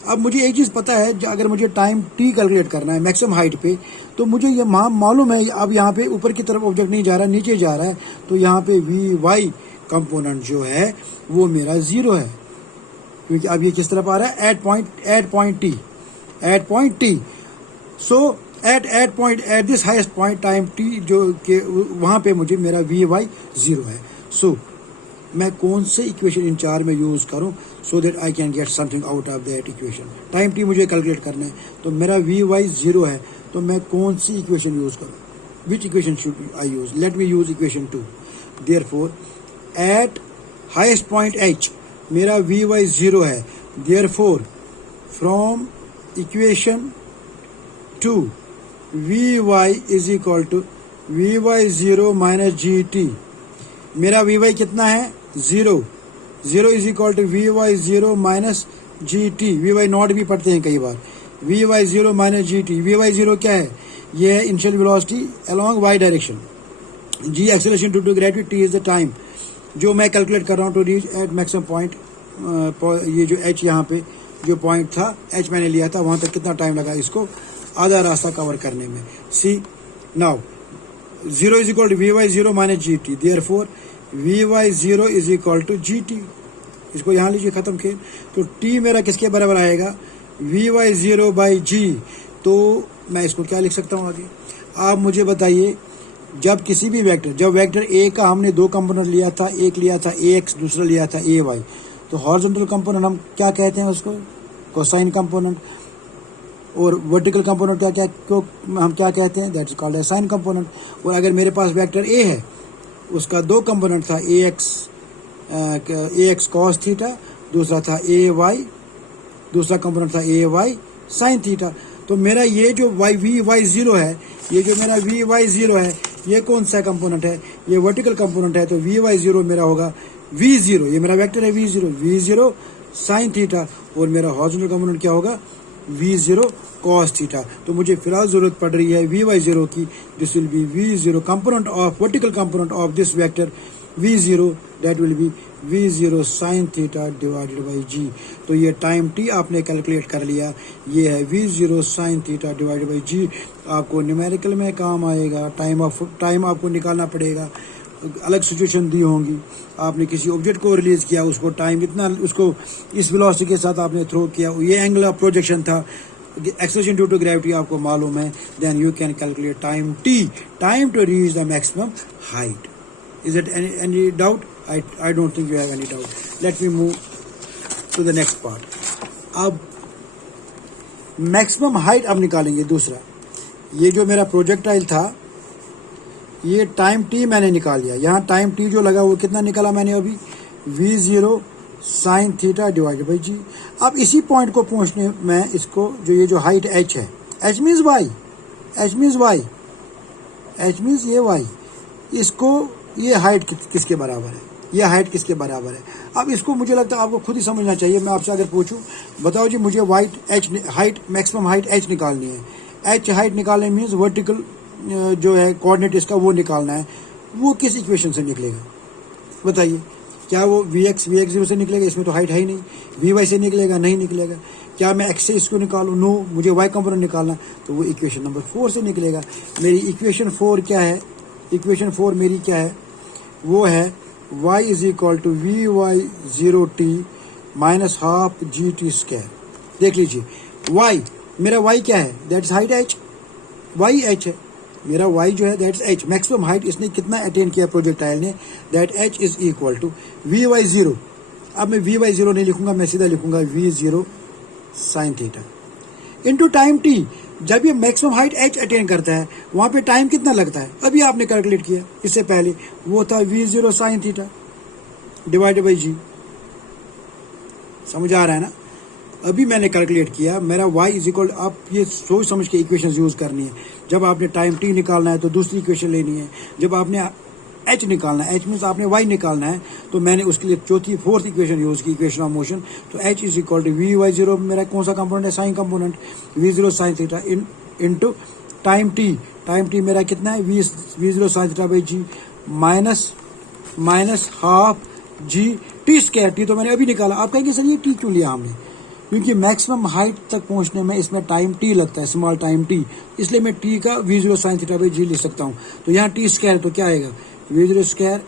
अब मुझे एक चीज़ पता है, अगर मुझे टाइम टी कैलकुलेट करना है मैक्सिमम हाइट पे, तो मुझे ये मालूम है अब यहाँ पे ऊपर की तरफ ऑब्जेक्ट नहीं जा रहा, नीचे जा रहा है, तो यहाँ पे वी वाई कंपोनेंट जो है वो मेरा 0 है, क्योंकि अब ये किस तरफ आ रहा है, at point t. So at this highest point time t जो के वहाँ पे मुझे मेरा वी वाई 0 है। सो मैं कौन से इक्वेशन इन चार में यूज़ करूं so that I can get something out of that equation. Time T मुझे कैलकुलेट करना है, तो मेरा वी वाई 0 है, तो मैं कौन सी इक्वेशन यूज़ करूं, which equation should I use, let me use equation 2। Therefore at highest point h मेरा वी वाई 0 है, therefore from equation 2 v Y is equal to v y 0 minus g t. मेरा v y कितना है, 0 is equal to v y 0 minus g t. V y not भी पढ़ते हैं कई बार, v y 0 minus g t. V y 0 क्या है, ये है initial velocity along y direction, g acceleration due to gravity, t is the time जो मैं कैलकुलेट कर रहा हूँ to reach at maximum point. ये जो एच यहाँ पे जो पॉइंट था, एच मैंने लिया था, वहाँ तक कितना टाइम लगा इसको आधा रास्ता कवर करने में। See now 0 is equal to v y 0 minus g t, therefore v y 0 is equal to g t. इसको यहाँ लीजिए, खत्म खेल। तो टी मेरा किसके बराबर आएगा, वी वाई 0 बाई जी। तो मैं इसको क्या लिख सकता हूँ आगे, आप मुझे बताइए, जब किसी भी वेक्टर, जब वेक्टर ए का हमने दो कंपोनेंट लिया था, एक लिया था ए एक्स, दूसरा लिया था ए वाई, तो हॉरिजॉन्टल कंपोनेंट हम क्या कहते हैं उसको, कोसाइन कंपोनेंट, और वर्टिकल कंपोनेंट क्या क्या क्यों हम क्या कहते हैं, that is called as sine component. और अगर मेरे पास वेक्टर ए है, उसका दो कंपोनेंट था, ए एक्स कॉस थीटा, दूसरा था ए वाई, दूसरा कंपोनेंट था ए वाई साइन थीटा। तो मेरा ये जो वी वाई 0 है, ये जो मेरा वी वाई 0 है, ये कौन सा कंपोनेंट है, ये वर्टिकल कंपोनेंट है। तो वी वाई 0 मेरा होगा v0, ये मेरा वेक्टर है v0 साइन थीटा, और मेरा हॉरिजॉन्टल कंपोनेंट क्या होगा, v0 कॉस थीटा। तो मुझे फिलहाल जरूरत पड़ रही है वी वाई 0 की, this will be v0 component of vertical component of this vector v0, that will be v0 sine theta divided by g. तो ये टाइम t आपने कैलकुलेट कर लिया, ये है v0 sine theta divided by g. आपको numerical में काम आएगा, टाइम आपको निकालना पड़ेगा, अलग सिचुएशन दी होंगी, आपने किसी ऑब्जेक्ट को रिलीज किया, उसको टाइम इतना, उसको इस वेलोसिटी के साथ आपने थ्रो किया, ये एंगल ऑफ प्रोजेक्शन था, एक्सेलरेशन ड्यू टू ग्रेविटी आपको मालूम है, then you can calculate time t, time to reach the maximum height. Is it any doubt? I don't think you have any doubt. Let me move to the next part. अब maximum height अब निकालेंगे। दूसरा, ये जो मेरा projectile था, ये time T मैंने निकाल लिया, यहाँ टाइम टी जो लगा वो कितना निकाला मैंने अभी, v0 sine theta divided by g. अब इसी पॉइंट को पहुँचने में इसको जो ये जो हाइट h है, h means y, h means ये वाई, इसको ये हाइट किसके बराबर है, ये हाइट किसके बराबर है। अब इसको मुझे लगता है आपको खुद ही समझना चाहिए। मैं आपसे अगर पूछूं, बताओ जी मुझे हाइट मैक्सिमम हाइट h निकालनी है, h हाइट निकालने मीन्स वर्टिकल जो है कोऑर्डिनेट इसका वो निकालना है, वो किस इक्वेशन से निकलेगा बताइए। क्या वो vx 0 से निकलेगा, इसमें तो हाइट है ही नहीं। vy से निकलेगा, नहीं निकलेगा। क्या मैं x से इसको निकालूं, नो, मुझे y कंपोनेंट निकालना, तो वो इक्वेशन नंबर 4 से निकलेगा। मेरी इक्वेशन 4 क्या है, इक्वेशन 4 मेरी क्या है, वो है y is equal to v y 0 t minus half g t square. देख लीजिए, y मेरा y क्या है, that is height h, y h है मेरा, y जो है that is h, maximum height इसने कितना अटेन किया प्रोजेक्टाइल ने, that h is equal to v y 0। अब मैं वी वाई 0 नहीं लिखूंगा, मैं सीधा लिखूंगा v0 sine theta into time t। जब ये मैक्सिमम हाइट h अटेन करता है, वहाँ पे टाइम कितना लगता है, अभी आपने कैलकुलेट किया इससे पहले, वो था v0 sine theta divided by g. समझ आ रहा है ना, अभी मैंने कैलकुलेट किया, मेरा y इज इक्वल, आप ये सोच समझ के इक्वेशन यूज़ करनी है। जब आपने टाइम t निकालना है तो दूसरी इक्वेशन लेनी है, जब आपने h निकालना है, h मीन्स आपने y निकालना है, तो मैंने उसके लिए फोर्थ इक्वेशन यूज़ की, इक्वेशन ऑफ मोशन। तो h is equal to v y 0 मेरा कौन सा कंपोनेंट है, sine component, v0 sine theta into time t मेरा कितना है, v0 sine theta by g minus half g t square. T तो मैंने अभी निकाला। आप कहेंगे सर ये टी क्यों लिया हमने, क्योंकि मैक्सिमम हाइट तक पहुंचने में इसमें टाइम टी लगता है, स्मॉल टाइम टी, इसलिए मैं टी का v0 साइन थीटा बाई जी लिख सकता हूँ। तो यहाँ टी स्क्वायर तो क्या आएगा, v0 square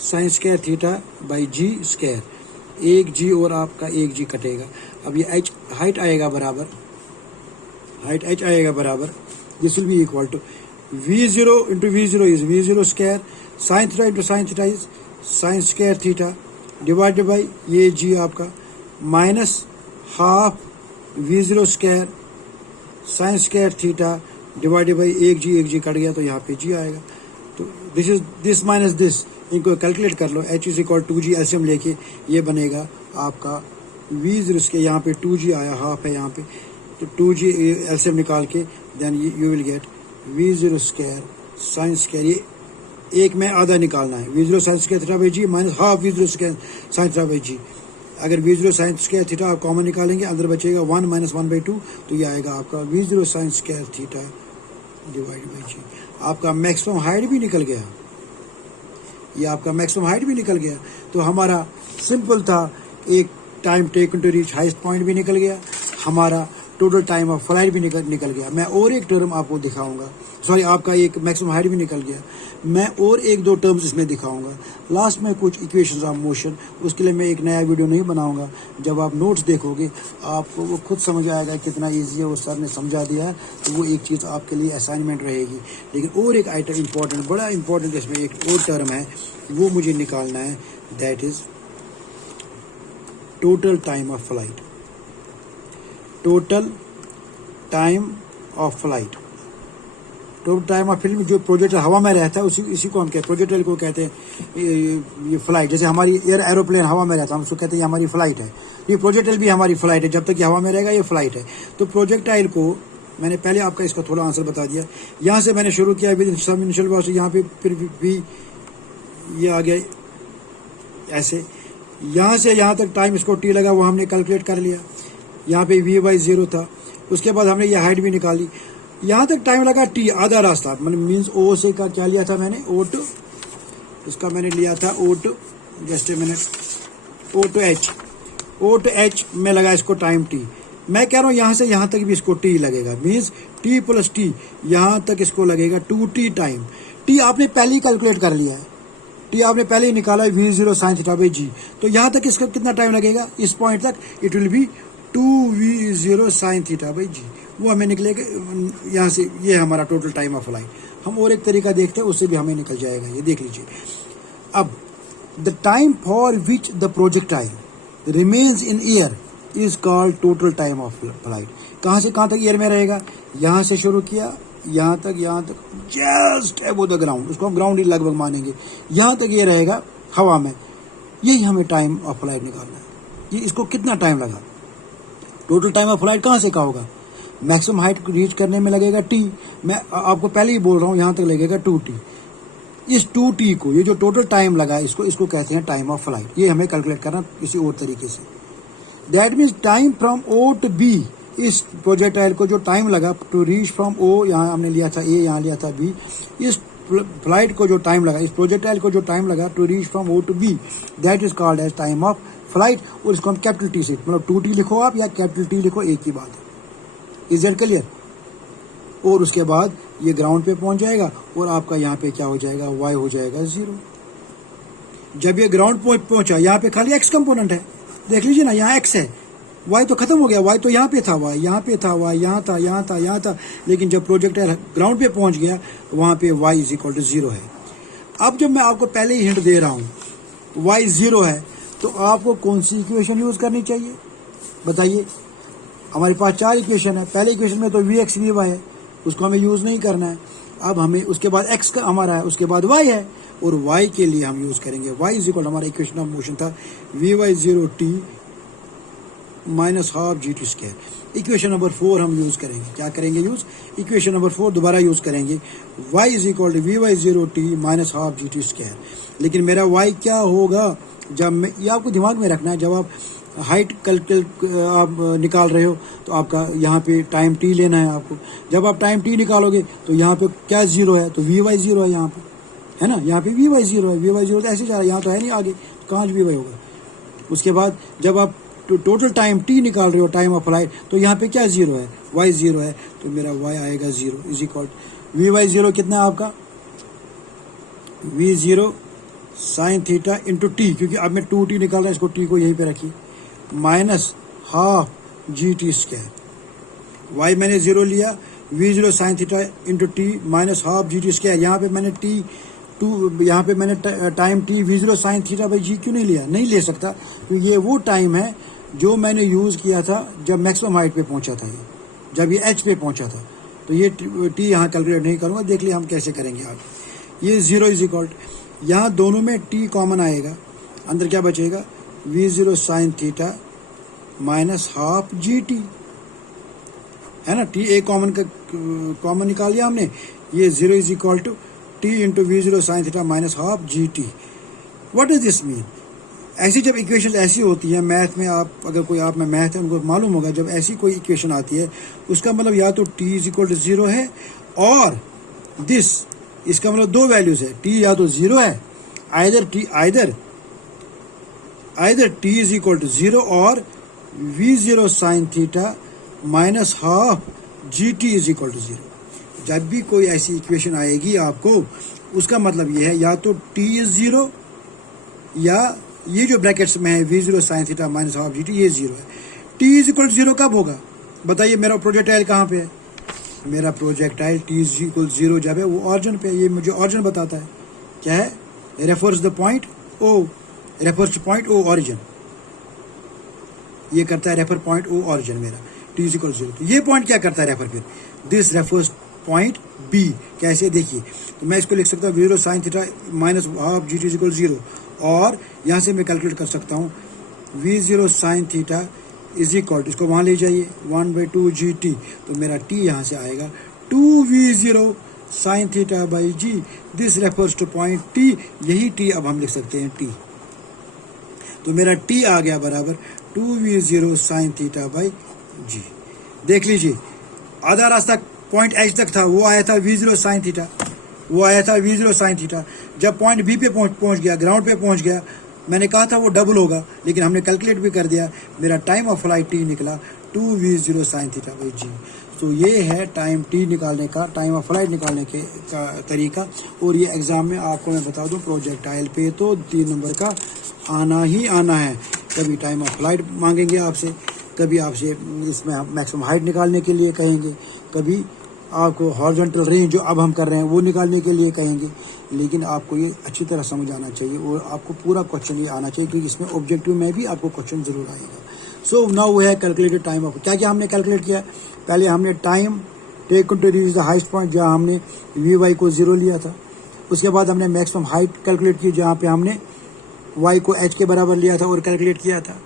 sine square theta by ji square, एक जी और आपका एक जी कटेगा। अब ये h हाइट आएगा बराबर, हाइट h आएगा बराबर, this will be equal to v0 into v0 is v0 square sine theta into sine theta is sine square theta divided by ये जी आपका minus half v0 square sine square theta divided by एक g cut गया तो यहाँ पे जी आएगा। तो this minus this, इनको कैलकुलेट कर लो, h is equal 2g LCM लेके ये बनेगा आपका v0 के, यहाँ पे 2g आया, हाफ है यहाँ पे, तो 2g एलसीएम निकाल के then you will get v0 square sine square, ये एक में आधा निकालना है, v0 sine square theta by g minus half v0 square sine theta by g. अगर v0 साइन स्क्वायर थीटा आप कॉमन निकालेंगे, अंदर बचेगा 1 माइनस 1/2, तो ये आएगा आपका v0 sine square theta divide by g. आपका मैक्सिमम हाइट भी निकल गया, ये आपका मैक्सिमम हाइट भी निकल गया। तो हमारा सिंपल था, एक time taken to reach highest point भी निकल गया, हमारा टोटल टाइम ऑफ फ्लाइट भी निकल गया। मैं और एक टर्म आपको दिखाऊंगा, सॉरी आपका एक मैक्सिमम हाइट भी निकल गया, मैं और एक दो टर्म्स इसमें दिखाऊंगा। लास्ट में कुछ इक्वेशंस ऑफ मोशन, उसके लिए मैं एक नया वीडियो नहीं बनाऊंगा, जब आप नोट्स देखोगे आपको वो खुद समझ आएगा कितना ईजी है, वो सर ने समझा दिया है, तो वो एक चीज़ आपके लिए असाइनमेंट रहेगी। लेकिन और एक आइटम इंपॉर्टेंट, बड़ा इंपॉर्टेंट इसमें एक और टर्म है, वो मुझे निकालना है, that is total time of flight. Total time of flight, total time of film, जो प्रोजेक्टर हवा में रहता है इसी को हम कहते हैं, प्रोजेक्टर को कहते हैं ये फ्लाइट। जैसे हमारी एरोप्लेन हवा में रहता है, हम उसको कहते हैं ये हमारी फ्लाइट है, ये प्रोजेक्टाइल भी हमारी फ्लाइट है, जब तक ये हवा में रहेगा ये फ्लाइट है। तो प्रोजेक्टाइल को मैंने पहले आपका इसका थोड़ा आंसर बता दिया, यहाँ से मैंने शुरू किया विद सम इनिशियल वेलोसिटी, यहाँ पे फिर भी ये आ गया ऐसे, यहाँ से यहाँ तक टाइम इसको टी लगा वो हमने कैलकुलेट कर लिया, यहाँ पे v/0 था, उसके बाद हमने ये हाइट भी निकाली, यहाँ तक टाइम लगा टी, आधा रास्ता, मतलब मीन्स ओ से का क्या लिया था मैंने, O2, इसका मैंने लिया था O2, जस्ट मैंने O2H में लगा इसको टाइम टी। मैं कह रहा हूँ यहाँ से यहाँ तक भी इसको टी लगेगा, मीन्स टी प्लस टी, यहाँ तक इसको लगेगा 2t टाइम। टी आपने पहले ही कैलकुलेट कर लिया है, टी आपने पहले ही निकाला है v0 sine theta by g, तो यहाँ तक इसका कितना टाइम लगेगा, इस पॉइंट तक it will be 2v0 sine theta by g, वो हमें निकलेगा यहाँ से। ये हमारा टोटल टाइम ऑफ फ्लाइट। हम और एक तरीका देखते हैं, उससे भी हमें निकल जाएगा, ये देख लीजिए। अब the time for which the projectile remains in air is called total time of flight. कहाँ से कहाँ तक एयर में रहेगा, यहाँ से शुरू किया यहाँ तक जस्ट अबव द ग्राउंड, उसको हम ग्राउंड ही लगभग मानेंगे, यहाँ तक ये रहेगा हवा में, यही हमें टाइम ऑफ फ्लाइट निकालना है। ये इसको कितना टाइम लगा, टोटल टाइम ऑफ फ्लाइट कहाँ से का होगा, मैक्सिमम हाइट रीच करने में लगेगा टी, मैं आपको पहले ही बोल रहा हूँ यहाँ तक लगेगा 2t। इस 2t को, ये जो टोटल टाइम लगा इसको कहते हैं टाइम ऑफ फ्लाइट। ये हमें कैलकुलेट करना किसी और तरीके से, that means time from O to B, इस प्रोजेक्टाइल को जो टाइम लगा टू रीच फ्रॉम O, यहाँ हमने लिया था A, यहाँ लिया था B, इस फ्लाइट को जो टाइम लगा, इस प्रोजेक्टाइल को जो टाइम लगा to reach from O to B, that is called as time of flight. और इसको हम कैपिटल टी से, मतलब 2t लिखो आप या कैपिटल टी लिखो, एक ही बात है। Is that clear. और उसके बाद ये ग्राउंड पे पहुंच जाएगा और आपका यहाँ पे क्या हो जाएगा, y हो जाएगा 0। जब ये ग्राउंड पहुंचा, यहाँ पे खाली x कंपोनेंट है, देख लीजिए ना, यहाँ x है, y तो खत्म हो गया, y तो यहाँ पे था, y यहाँ पे था, y यहाँ था, यहाँ था, लेकिन जब प्रोजेक्टाइल ग्राउंड पे पहुंच गया वहाँ पे y इज इक्वल टू 0 है। अब जब मैं आपको पहले ही हिंट दे रहा हूँ y 0 है, तो आपको कौन सी इक्वेशन यूज करनी चाहिए बताइए। हमारे पास 4 इक्वेशन है, पहले इक्वेशन में तो vx vy है, उसको हमें यूज नहीं करना है। अब हमें उसके बाद x का हमारा है, उसके बाद y है, और y के लिए हम यूज करेंगे y इज इक्वल, हमारा इक्वेशन ऑफ मोशन था vy0t minus half g2 square. Equation number 4 हम यूज करेंगे, क्या करेंगे यूज, इक्वेशन नंबर 4 दोबारा यूज करेंगे, y is equal to vy0t minus half g2 square. लेकिन मेरा y क्या होगा, जब मैं, ये आपको दिमाग में रखना है, जब आप हाइट आप निकाल रहे हो तो आपका यहाँ पे टाइम t लेना है आपको। जब आप टाइम t निकालोगे तो यहाँ पे क्या 0 है, तो vy0 है यहाँ पे, है ना, यहाँ पे vy0 है, vy0 तो ऐसे जा रहा है, यहाँ तो है नहीं आगे, तो कहाँ vy होगा। उसके बाद जब आप टोटल टाइम टी निकाल रहे हो, टाइम ऑफ फ्लाइट, तो यहाँ पे क्या जीरो है, वाई जीरो है, तो मेरा वाई आएगा zero is equal v Y zero कितना है आपका, v zero sine theta into t, क्योंकि अब मैं 2t निकाल रहा हूँ, इसको टी को यहीं पे रखिए, minus half g t square, y मैंने जीरो लिया, v zero sine theta into t minus half g t square, यहाँ पे मैंने टी टू, यहाँ पे मैंने time t v zero sine theta by g क्यों नहीं लिया, नहीं ले सकता, क्योंकि ये वो टाइम है जो मैंने यूज़ किया था जब मैक्सिमम हाइट पे पहुंचा था, ये जब ये एच पे पहुंचा था, तो ये टी यहाँ कैलकुलेट नहीं करूँगा, देख लिया हम कैसे करेंगे आगे। ये जीरो इज इक्वल, यहाँ दोनों में टी कॉमन आएगा, अंदर क्या बचेगा, v zero sine theta minus half g t, है ना, टी ए कॉमन निकाल लिया हमने, ये zero is equal to t into v zero sine theta minus half g t. What does this mean, ऐसी जब इक्वेशन ऐसी होती है मैथ में, आप अगर कोई आप में मैथ है उनको मालूम होगा, जब ऐसी कोई इक्वेशन आती है उसका मतलब या तो t is equal to zero है, और दिस, इसका मतलब दो वैल्यूज है, टी या तो जीरो है, either t is equal to zero और v zero sine theta minus half g t is equal to zero. जब भी कोई ऐसी इक्वेशन आएगी आपको, उसका मतलब ये है या तो टी इज जीरो, या ये जो ब्रैकेट्स में है v zero sine theta minus half g t, ये जीरो है। T is equal to zero कब होगा, बताइए, मेरा प्रोजेक्टाइल कहाँ पे है, मेरा projectile t is equal zero जब है वो ऑरिजिन पे है, ये मुझे ऑरिजिन बताता है, क्या है, refers the point O, refers to point O origin, ये करता है रेफर पॉइंट ओ ऑरिजिन मेरा, टी इज इक्वल जीरो। तो ये पॉइंट क्या करता है रेफर, फिर दिस रेफर्स पॉइंट बी, कैसे देखिए, तो मैं इसको लिख सकता हूँ zero sine theta minus half g t is equal zero, और यहाँ से मैं कैलकुलेट कर सकता हूँ v zero sine theta is equal to, इसको वहाँ ले जाइए 1/2 जी टी, तो मेरा टी यहाँ से आएगा 2v0 sine theta by g, this refers to point t, यही टी अब हम लिख सकते हैं टी, तो मेरा टी आ गया बराबर 2v0 साइन थीटा बाई जी। देख लीजिए, आधा रास्ता पॉइंट एच तक था, वो आया था v0 साइन थीटा, वो आया था v0 साइन थीटा, जब पॉइंट बी पे पहुंच गया, ग्राउंड पे पहुंच गया, मैंने कहा था वो डबल होगा, लेकिन हमने कैलकुलेट भी कर दिया, मेरा टाइम ऑफ फ्लाइट टी निकला 2v0 sine theta by g. तो ये है टाइम टी निकालने का, टाइम ऑफ फ्लाइट निकालने के का तरीका। और ये एग्ज़ाम में आपको मैं बता दूं, प्रोजेक्टाइल पे तो 3 नंबर का आना ही आना है। कभी टाइम ऑफ फ्लाइट मांगेंगे आपसे, कभी आपसे इसमें मैक्सिमम हाइट निकालने के लिए कहेंगे, कभी आपको हॉरिजॉन्टल रेंज जो अब हम कर रहे हैं वो निकालने के लिए कहेंगे, लेकिन आपको ये अच्छी तरह समझ आना चाहिए और आपको पूरा क्वेश्चन ये आना चाहिए, क्योंकि इसमें ऑब्जेक्टिव में भी आपको क्वेश्चन जरूर आएगा। So now we have calculated time of, क्या क्या हमने कैलकुलेट किया, पहले हमने time taken to reach the highest point, जहाँ हमने वी वाई को जीरो लिया था। उसके बाद हमने मैक्सिमम हाइट कैलकुलेट की, जहाँ पे हमने वाई को एच के बराबर लिया था और कैलकुलेट किया था।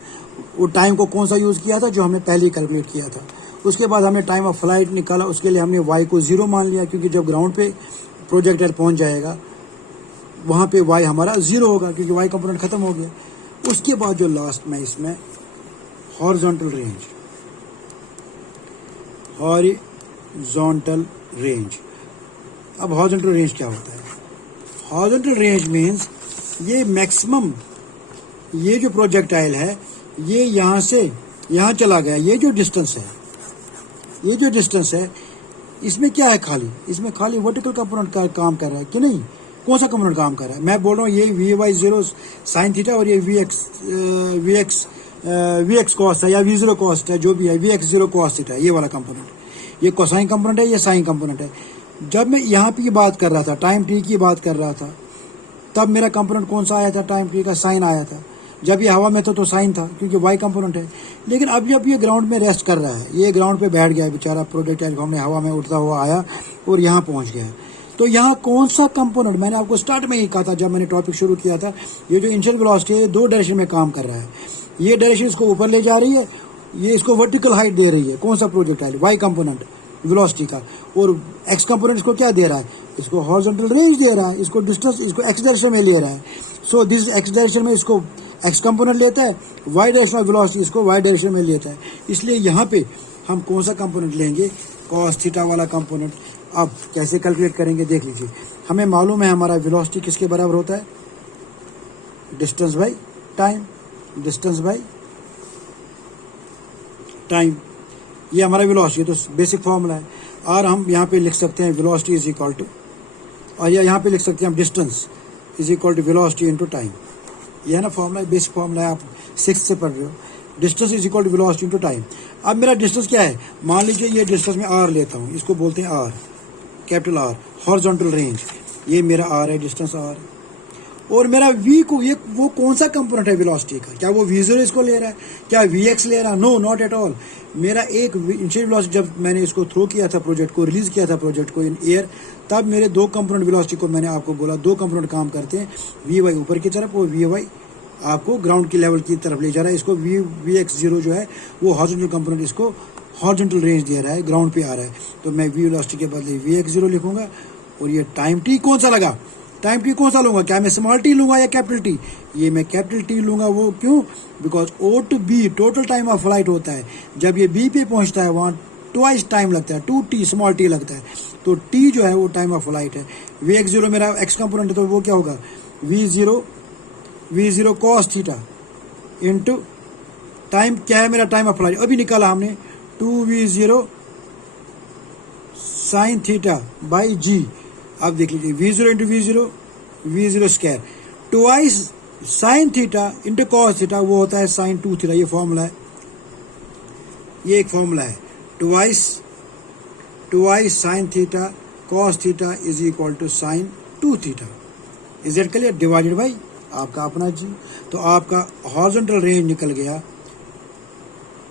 वो टाइम को कौन सा यूज़ किया था, जो हमने पहले ही कैलकुलेट किया था। उसके बाद हमने टाइम ऑफ फ्लाइट निकाला, उसके लिए हमने वाई को जीरो मान लिया, क्योंकि जब ग्राउंड पे प्रोजेक्टर पहुंच जाएगा वहाँ पे वाई हमारा जीरो होगा, क्योंकि वाई कंपोनेंट खत्म हो गया। उसके बाद जो लास्ट में इसमें हॉरिजॉन्टल रेंज, हॉरिजॉन्टल रेंज, अब हॉरिजॉन्टल रेंज क्या होता है, हॉरिजॉन्टल रेंज मीन्स ये मैक्सिमम, ये जो प्रोजेक्टाइल है ये यहाँ से यहाँ चला गया, ये जो डिस्टेंस है, ये जो डिस्टेंस है, इसमें क्या है, खाली इसमें खाली वर्टिकल कंपोनेंट का काम कर रहा है कि नहीं, कौन सा कंपोनेंट काम कर रहा है, मैं बोल रहा हूँ ये v Y zero sine theta और ये वी एक्स कॉस्ट है या वी जीरो कॉस्ट है, जो भी है v x zero cos theta, ये वाला कंपोनेंट, ये कोसाइन कंपोनेंट है, ये साइन कंपोनेंट है। जब मैं यहाँ पे बात कर रहा था, टाइम टी की बात कर रहा था, तब मेरा कंपोनेंट कौन सा आया था, टाइम टी का साइन आया था। जब ये हवा में तो साइन था, क्योंकि वाई कंपोनेंट है। लेकिन अब जब ये ग्राउंड में रेस्ट कर रहा है, ये ग्राउंड पे बैठ गया है बेचारा, प्रोजेक्टाइल हमने हवा में उड़ता हुआ आया और यहाँ पहुँच गया, तो यहाँ कौन सा कंपोनेंट, मैंने आपको स्टार्ट में ही कहा था जब मैंने टॉपिक शुरू किया था, ये जो इनिशियल वेलोसिटी है ये दो डायरेक्शन में काम कर रहा है। ये डायरेक्शन इसको ऊपर ले जा रही है, ये इसको वर्टिकल हाइट दे रही है, कौन सा प्रोजेक्टाइल, वाई कंपोनेंट वेलोसिटी का, और एक्स कंपोनेंट इसको क्या दे रहा है, इसको हॉरिजॉन्टल रेंज दे रहा है, इसको डिस्टेंस, इसको एक्स डायरेक्शन में ले रहा है। सो दिस एक्स डायरेक्शन में इसको एक्स कंपोनेंट लेता है, वाई डायरेक्शन ऑफ वेलोसिटी इसको वाई डायरेक्शन में लेता है। इसलिए यहाँ पे हम कौन सा कंपोनेंट लेंगे, कॉस थीटा वाला कंपोनेंट। अब कैसे कैलकुलेट करेंगे देख लीजिए, हमें मालूम है हमारा वेलोसिटी किसके बराबर होता है, distance by time, distance by time, ये हमारा वेलोसिटी है, तो बेसिक फॉर्मूला है। और हम यहाँ पे लिख सकते हैं वेलोसिटी इज इक्वल टू, और यहाँ पे लिख सकते हैं हम distance is equal to velocity into time. ये है ना फॉर्मूला, बेसिक फॉर्मूला है, आप 6th से पढ़ रहे हो। Distance is equal to velocity into time. अब मेरा डिस्टेंस क्या है, मान लीजिए ये डिस्टेंस मैं आर लेता हूँ, इसको बोलते हैं R, capital R, horizontal range, ये मेरा आर है, डिस्टेंस आर। और मेरा वी को, ये वो कौन सा कंपोनेंट है वेलोसिटी का, क्या वो v0 इसको ले रहा है, क्या vx ले रहा है? No, not at all. मेरा एक इनिशियल वेलोसिटी, जब मैंने इसको थ्रो किया था, प्रोजेक्ट को रिलीज किया था, प्रोजेक्ट को इन एयर, तब मेरे दो कंपोनेंट वेलोसिटी को मैंने आपको बोला, दो कंपोनेंट काम करते हैं, vy ऊपर की तरफ और vy आपको ग्राउंड की लेवल की तरफ ले जा रहा है। इसको vx0 जो है वो हॉरिजॉन्टल कंपोनेंट, इसको हॉरिजॉन्टल रेंज दे रहा है, ग्राउंड पे आ रहा है, तो मैं v वेलोसिटी के बदले vx0 लिखूंगा। और ये टाइम t कौन सा लगा, टाइम टी कौन सा लूंगा, क्या मैं स्मॉल टी लूंगा या कैपिटल टी? ये मैं कैपिटल टी लूंगा। वो क्यों? Because O to B total time of flight होता है, जब ये बी पे पहुंचता है वहाँ ट्वाइस टाइम लगता है, 2t स्मॉल टी लगता है, तो टी जो है वो टाइम ऑफ फ्लाइट है। vx0 मेरा एक्स कंपोनेंट है, तो वो क्या होगा, v0 cos theta into time, क्या है मेरा टाइम ऑफ फ्लाइट, अभी निकाला हमने, 2v0 sine theta by g. अब देख लीजिए, v0 into v0 square, twice sine theta into cos theta, वो होता है साइन 2 थीटा। ये फॉर्मूला है, ये एक फॉर्मूला है, twice sine theta cos theta is equal to sine 2 theta. Is it clear? Divided by आपका अपना जी। तो आपका हॉरिजॉन्टल रेंज निकल गया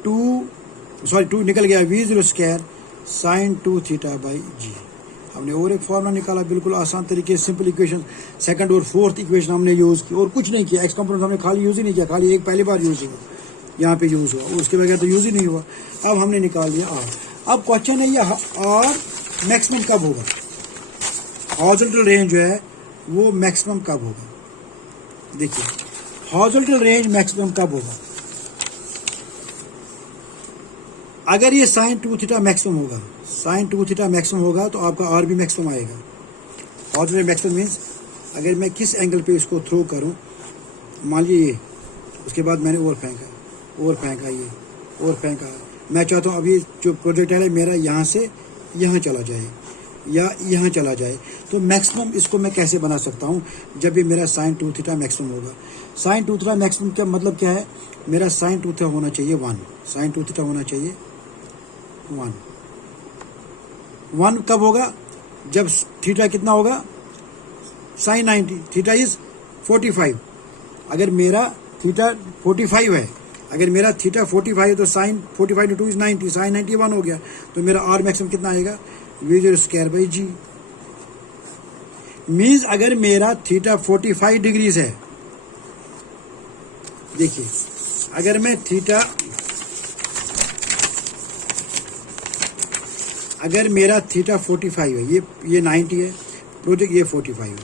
2 निकल गया v0 square sine 2 theta by g. हमने और एक फॉर्मूला निकाला, बिल्कुल आसान तरीके से, सिंपल इक्वेशन, सेकंड और फोर्थ इक्वेशन हमने यूज़ की, और कुछ नहीं किया। एक्स कंपोनेंट हमने खाली यूज़ ही नहीं किया, खाली एक पहली बार यूज़ हुआ, यहाँ पे यूज़ हुआ, उसके बगैर तो यूज़ ही नहीं हुआ। अब हमने निकाल लिया आर। अब क्वेश्चन है ये आर मैक्सिमम कब होगा, हॉरिजॉन्टल रेंज जो है वो मैक्सिमम कब होगा? देखिए, हॉरिजॉन्टल रेंज मैक्सिमम कब होगा, अगर ये साइन 2 थीटा मैक्सिमम होगा, साइन 2 थीटा मैक्सिमम होगा, तो आपका आर भी मैक्सिमम आएगा। हॉरिजॉन्टल मैक्सिमम मीन्स अगर मैं किस एंगल पे इसको थ्रो करूं, मान लीजिए ये, उसके बाद मैंने और फेंका ये, और फेंका, मैं चाहता हूँ अभी जो प्रोजेक्टाइल है मेरा यहाँ से यहाँ चला जाए या यहाँ चला जाए, तो मैक्सिमम इसको मैं कैसे बना सकता हूँ, जब ये मेरा साइन 2 थीटा मैक्सिमम होगा। साइन 2 थीटा मैक्सिमम का मतलब क्या है, मेरा साइन 2 थीटा होना चाहिए 1, साइन 2 थीटा होना चाहिए 1 कब होगा, जब थीटा कितना होगा, साइन 90, थीटा इज 45। अगर मेरा थीटा 45 है, अगर मेरा थीटा 45 है, तो साइन 45 टू 2 इज 90, साइन 91 हो गया, तो मेरा आर मैक्सिमम कितना आएगा, v0 square by ji. Means अगर मेरा थीटा 45 डिग्रीज है, देखिए अगर मैं थीटा, अगर मेरा थीटा 45 है, ये 90 है, प्रोजेक्ट ये 45 है,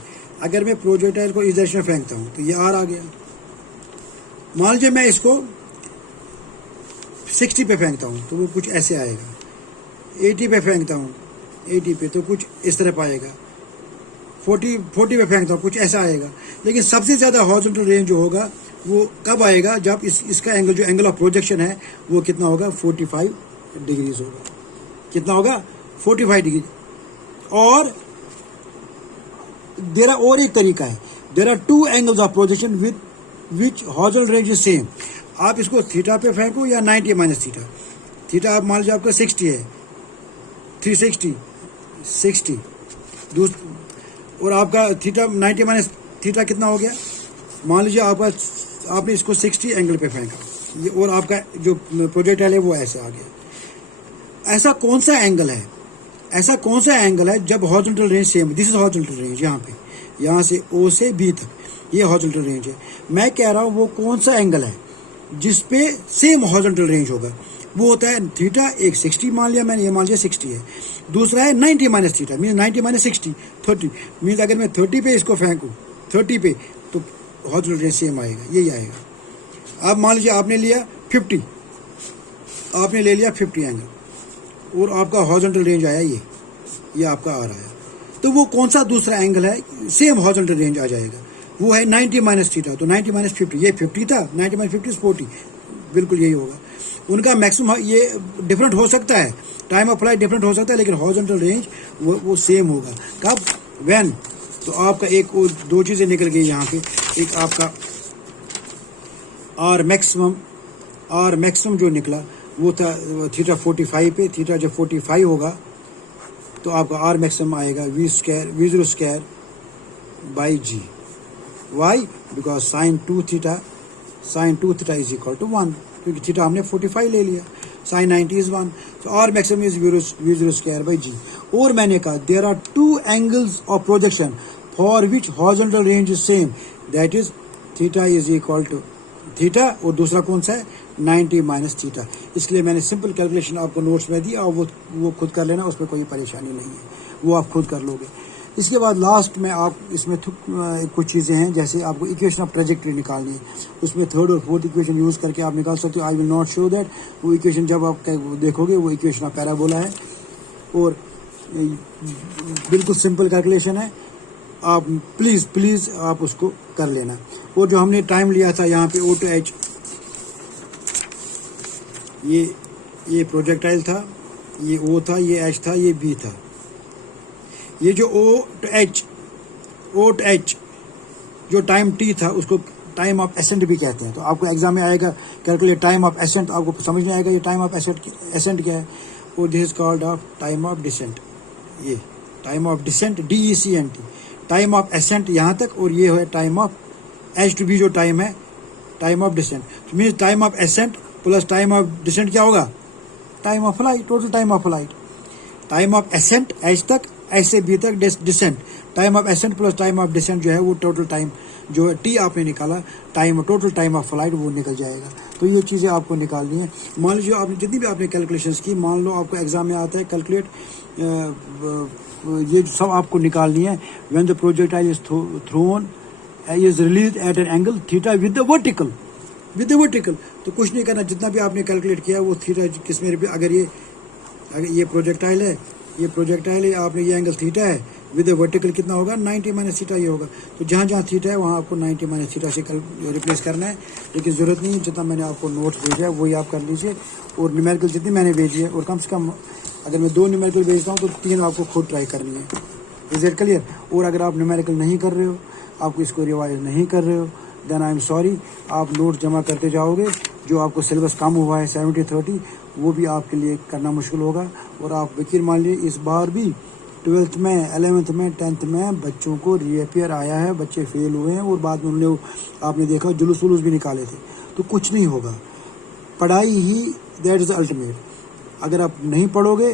अगर मैं प्रोजेक्टाइल को इस डायरेक्शन में फेंकता हूं, तो ये आर आ गया। मान लीजिए मैं इसको 60 पे फेंकता हूं, तो वो कुछ ऐसे आएगा, 80 पे फेंकता हूं, 80 पे, तो कुछ इस तरफ आएगा, 40 पे फेंकता हूँ, कुछ ऐसा आएगा। लेकिन सबसे ज़्यादा हॉरिजॉन्टल रेंज जो होगा वो कब आएगा, जब इसका एंगल, जो एंगल ऑफ प्रोजेक्शन है वो कितना होगा, 45 डिग्रीज होगा। कितना होगा, 45 डिग्री। और देर आर और एक तरीका है, there are 2 angles of projection with which horizontal range is same. आप इसको थीटा पे फेंको या 90 माइनस थीटा, थीटा आप मान लीजिए आपका 60 है, 360 60, और आपका थीटा 90 माइनस थीटा कितना हो गया, मान लीजिए आपने इसको 60 एंगल पे फेंका, ये, और आपका जो प्रोजेक्टाइल है वो ऐसे आ गया। ऐसा कौन सा एंगल है, ऐसा कौन सा एंगल है जब horizontal range same, this is horizontal range, यहाँ पे, यहाँ से ओ से बी तक ये हॉरिजॉन्टल रेंज है। मैं कह रहा हूँ वो कौन सा एंगल है जिसपे सेम हॉरिजॉन्टल रेंज होगा, वो होता है थीटा, एक 60 मान लिया मैंने, ये मान लिया 60 है, दूसरा है 90 minus theta, mean 90 minus 60 30, mean अगर मैं 30 पे इसको फेंकूँ 30 पे, तो हॉरिजॉन्टल रेंज सेम आएगा, यही आएगा। अब मान लीजिए आपने लिया 50, आपने ले लिया 50 एंगल, और आपका हॉरिजॉन्टल रेंज आया ये आपका आ रहा है, तो वो कौन सा दूसरा एंगल है, सेम हॉरिजॉन्टल रेंज आ जाएगा, वो है 90 माइनस थीटा, तो 90 माइनस 50, ये 50 था, 90 माइनस 50 इज 40, बिल्कुल यही होगा। उनका मैक्सिमम ये डिफरेंट हो सकता है, टाइम ऑफ फ्लाइट डिफरेंट हो सकता है, लेकिन हॉरिजॉन्टल रेंज वो सेम होगा। कब? व्हेन। तो आपका एक दो चीज़ें निकल गई यहाँ पे। एक आपका आर मैक्सिमम जो निकला वो था थीटा 45 पे। थीटा जब 45 होगा तो आपका आर मैक्सिमम आएगा V0 by g. Why? Because sine two theta is equal to 1, क्योंकि थीटा हमने 45 ले लिया, साइन 90 इज 1। तो R maximum is V0 by g. और मैंने कहा there are 2 angles of projection for which horizontal range is same, that is theta is equal to theta, और दूसरा कौन सा है? 90 माइनस थीटा। इसलिए मैंने सिंपल कैलकुलेशन आपको नोट्स में दी, और वो खुद कर लेना, उसमें कोई परेशानी नहीं है, वो आप खुद कर लोगे। इसके बाद लास्ट में आप इसमें कुछ चीज़ें हैं, जैसे आपको इक्वेशन ऑफ ट्रेजेक्ट्री निकालनी है, उसमें थर्ड और फोर्थ इक्वेशन यूज़ करके आप निकाल सकते हो। I will not show that. वो इक्वेशन जब आप देखोगे वो इक्वेशन ऑफ पैराबोला है, और बिल्कुल सिंपल कैलकुलेशन है। आप प्लीज़ आप उसको कर लेना। और जो हमने टाइम लिया था यहाँ पे O to H, ये प्रोजेक्टाइल था, ये O था, ये H था, ये B था। ये जो O to H जो टाइम T था उसको टाइम ऑफ एसेंट भी कहते हैं। तो आपको एग्जाम में आएगा कैलकुलेट टाइम ऑफ एसेंट, आपको समझ में आएगा ये टाइम ऑफ एसेंट क्या है। और this is called of time of descent. ये time of descent DECNT, time of ascent यहाँ तक, और ये है time of H to B जो टाइम है, टाइम ऑफ डिसेंट। तो means time of ascent plus time of descent क्या होगा? Time of flight, total time of flight. Time of ascent H तक, H से B तक descent, time of ascent plus time of decent जो है वो total time जो है T आपने निकाला, टोटल टाइम ऑफ फ्लाइट वो निकल जाएगा। तो ये चीज़ें आपको निकालनी है। मान लीजिए आपने जितनी भी आपने कैलकुलेशंस की, मान लो आपको एग्जाम में आता है कैलकुलेट, ये सब आपको निकालनी है। When the projectile is throne is release at an angle theta with the vertical. तो कुछ नहीं करना, जितना भी आपने कैलकुलेट किया वो थीटा किस में, अगर ये प्रोजेक्टाइल है, आपने ये एंगल थीटा है, विद वर्टिकल कितना होगा? 90 माइनस थीटा ये होगा। तो जहाँ जहाँ थीटा है वहाँ आपको 90 माइनस थीटा से रिप्लेस करना है, लेकिन ज़रूरत नहीं है। जितना मैंने आपको नोट्स भेजा है वही आप कर लीजिए, और न्यूमेरिकल जितनी मैंने भेजी है, और कम से कम अगर मैं 2 न्यूमेरिकल भेजता हूँ तो 3 आपको खुद ट्राई करनी है। Is it clear? और अगर आप न्यूमेरिकल नहीं कर रहे हो, आपको इसको रिवाइज नहीं कर रहे हो, देन आई एम सॉरी, आप नोट जमा करते जाओगे। जो आपको सिलेबस कम हुआ है 70-30, वो भी आपके लिए करना मुश्किल होगा। और आप यकीन मान लीजिए इस बार भी 12th में, 11th में, 10th में बच्चों को रीअपियर आया है, बच्चे फेल हुए हैं, और बाद में उन्होंने आपने देखा जुलूस वुलूस भी निकाले थे। तो कुछ नहीं होगा, पढ़ाई ही दैट इज़ अल्टीमेट। अगर आप नहीं पढ़ोगे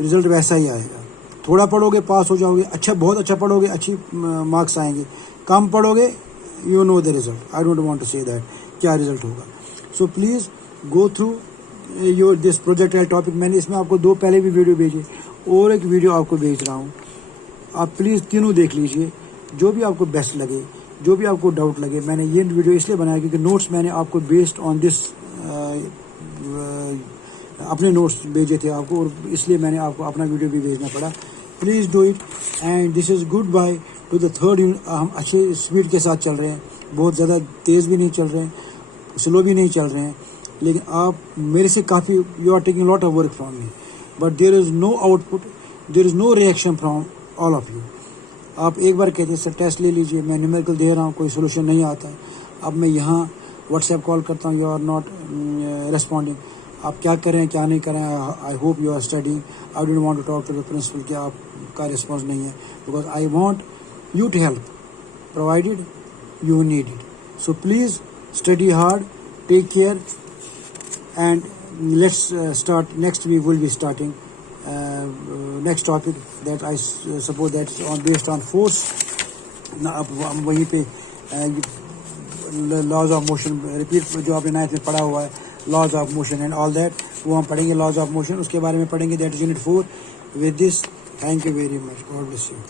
रिजल्ट वैसा ही आएगा। थोड़ा पढ़ोगे पास हो जाओगे, अच्छा बहुत अच्छा पढ़ोगे अच्छी मार्क्स आएंगे, कम पढ़ोगे you know the result. I don't want to say that क्या रिजल्ट होगा। So please go through your this project topic. मैंने इसमें आपको 2 पहले भी वीडियो भेजे, और एक वीडियो आपको भेज रहा हूँ। आप प्लीज़ तीनों देख लीजिए, जो भी आपको बेस्ट लगे, जो भी आपको डाउट लगे। मैंने ये वीडियो इसलिए बनाया क्योंकि नोट्स मैंने आपको बेस्ड ऑन दिस अपने नोट्स भेजे थे आपको, और इसलिए मैंने आपको अपना वीडियो भी भेजना पड़ा। Please do it, and this is good by two the 3rd unit. हम अच्छे स्पीड के साथ चल रहे हैं, बहुत ज़्यादा तेज़ भी नहीं चल रहे हैं, स्लो भी नहीं चल रहे हैं, लेकिन आप मेरे से काफ़ी, you are taking lot of work from me, but there is no output, there is no reaction from all of you. आप एक बार कहते हैं सर टेस्ट ले लीजिए, मैं न्यूमेरिकल दे रहा हूँ, कोई सोल्यूशन नहीं आता। अब मैं यहाँ व्हाट्सएप कॉल करता हूँ, यू आर नॉट रिस्पॉन्डिंग। आप क्या करें क्या नहीं करें, I hope you are studying. I don't want to talk to the principal कि आपका रिस्पॉन्स नहीं है, because I want you to help, provided you need it. So please study hard, take care, and let's start. Next we will be starting next topic that I suppose that's based on force. ना अब वहीं पे laws of motion repeat जो आपने 9th में पढ़ा हुआ है, laws of motion and all that, वो हम पढ़ेंगे। laws of motion उसके बारे में पढ़ेंगे, that is unit 4. With this, thank you very much. God bless you.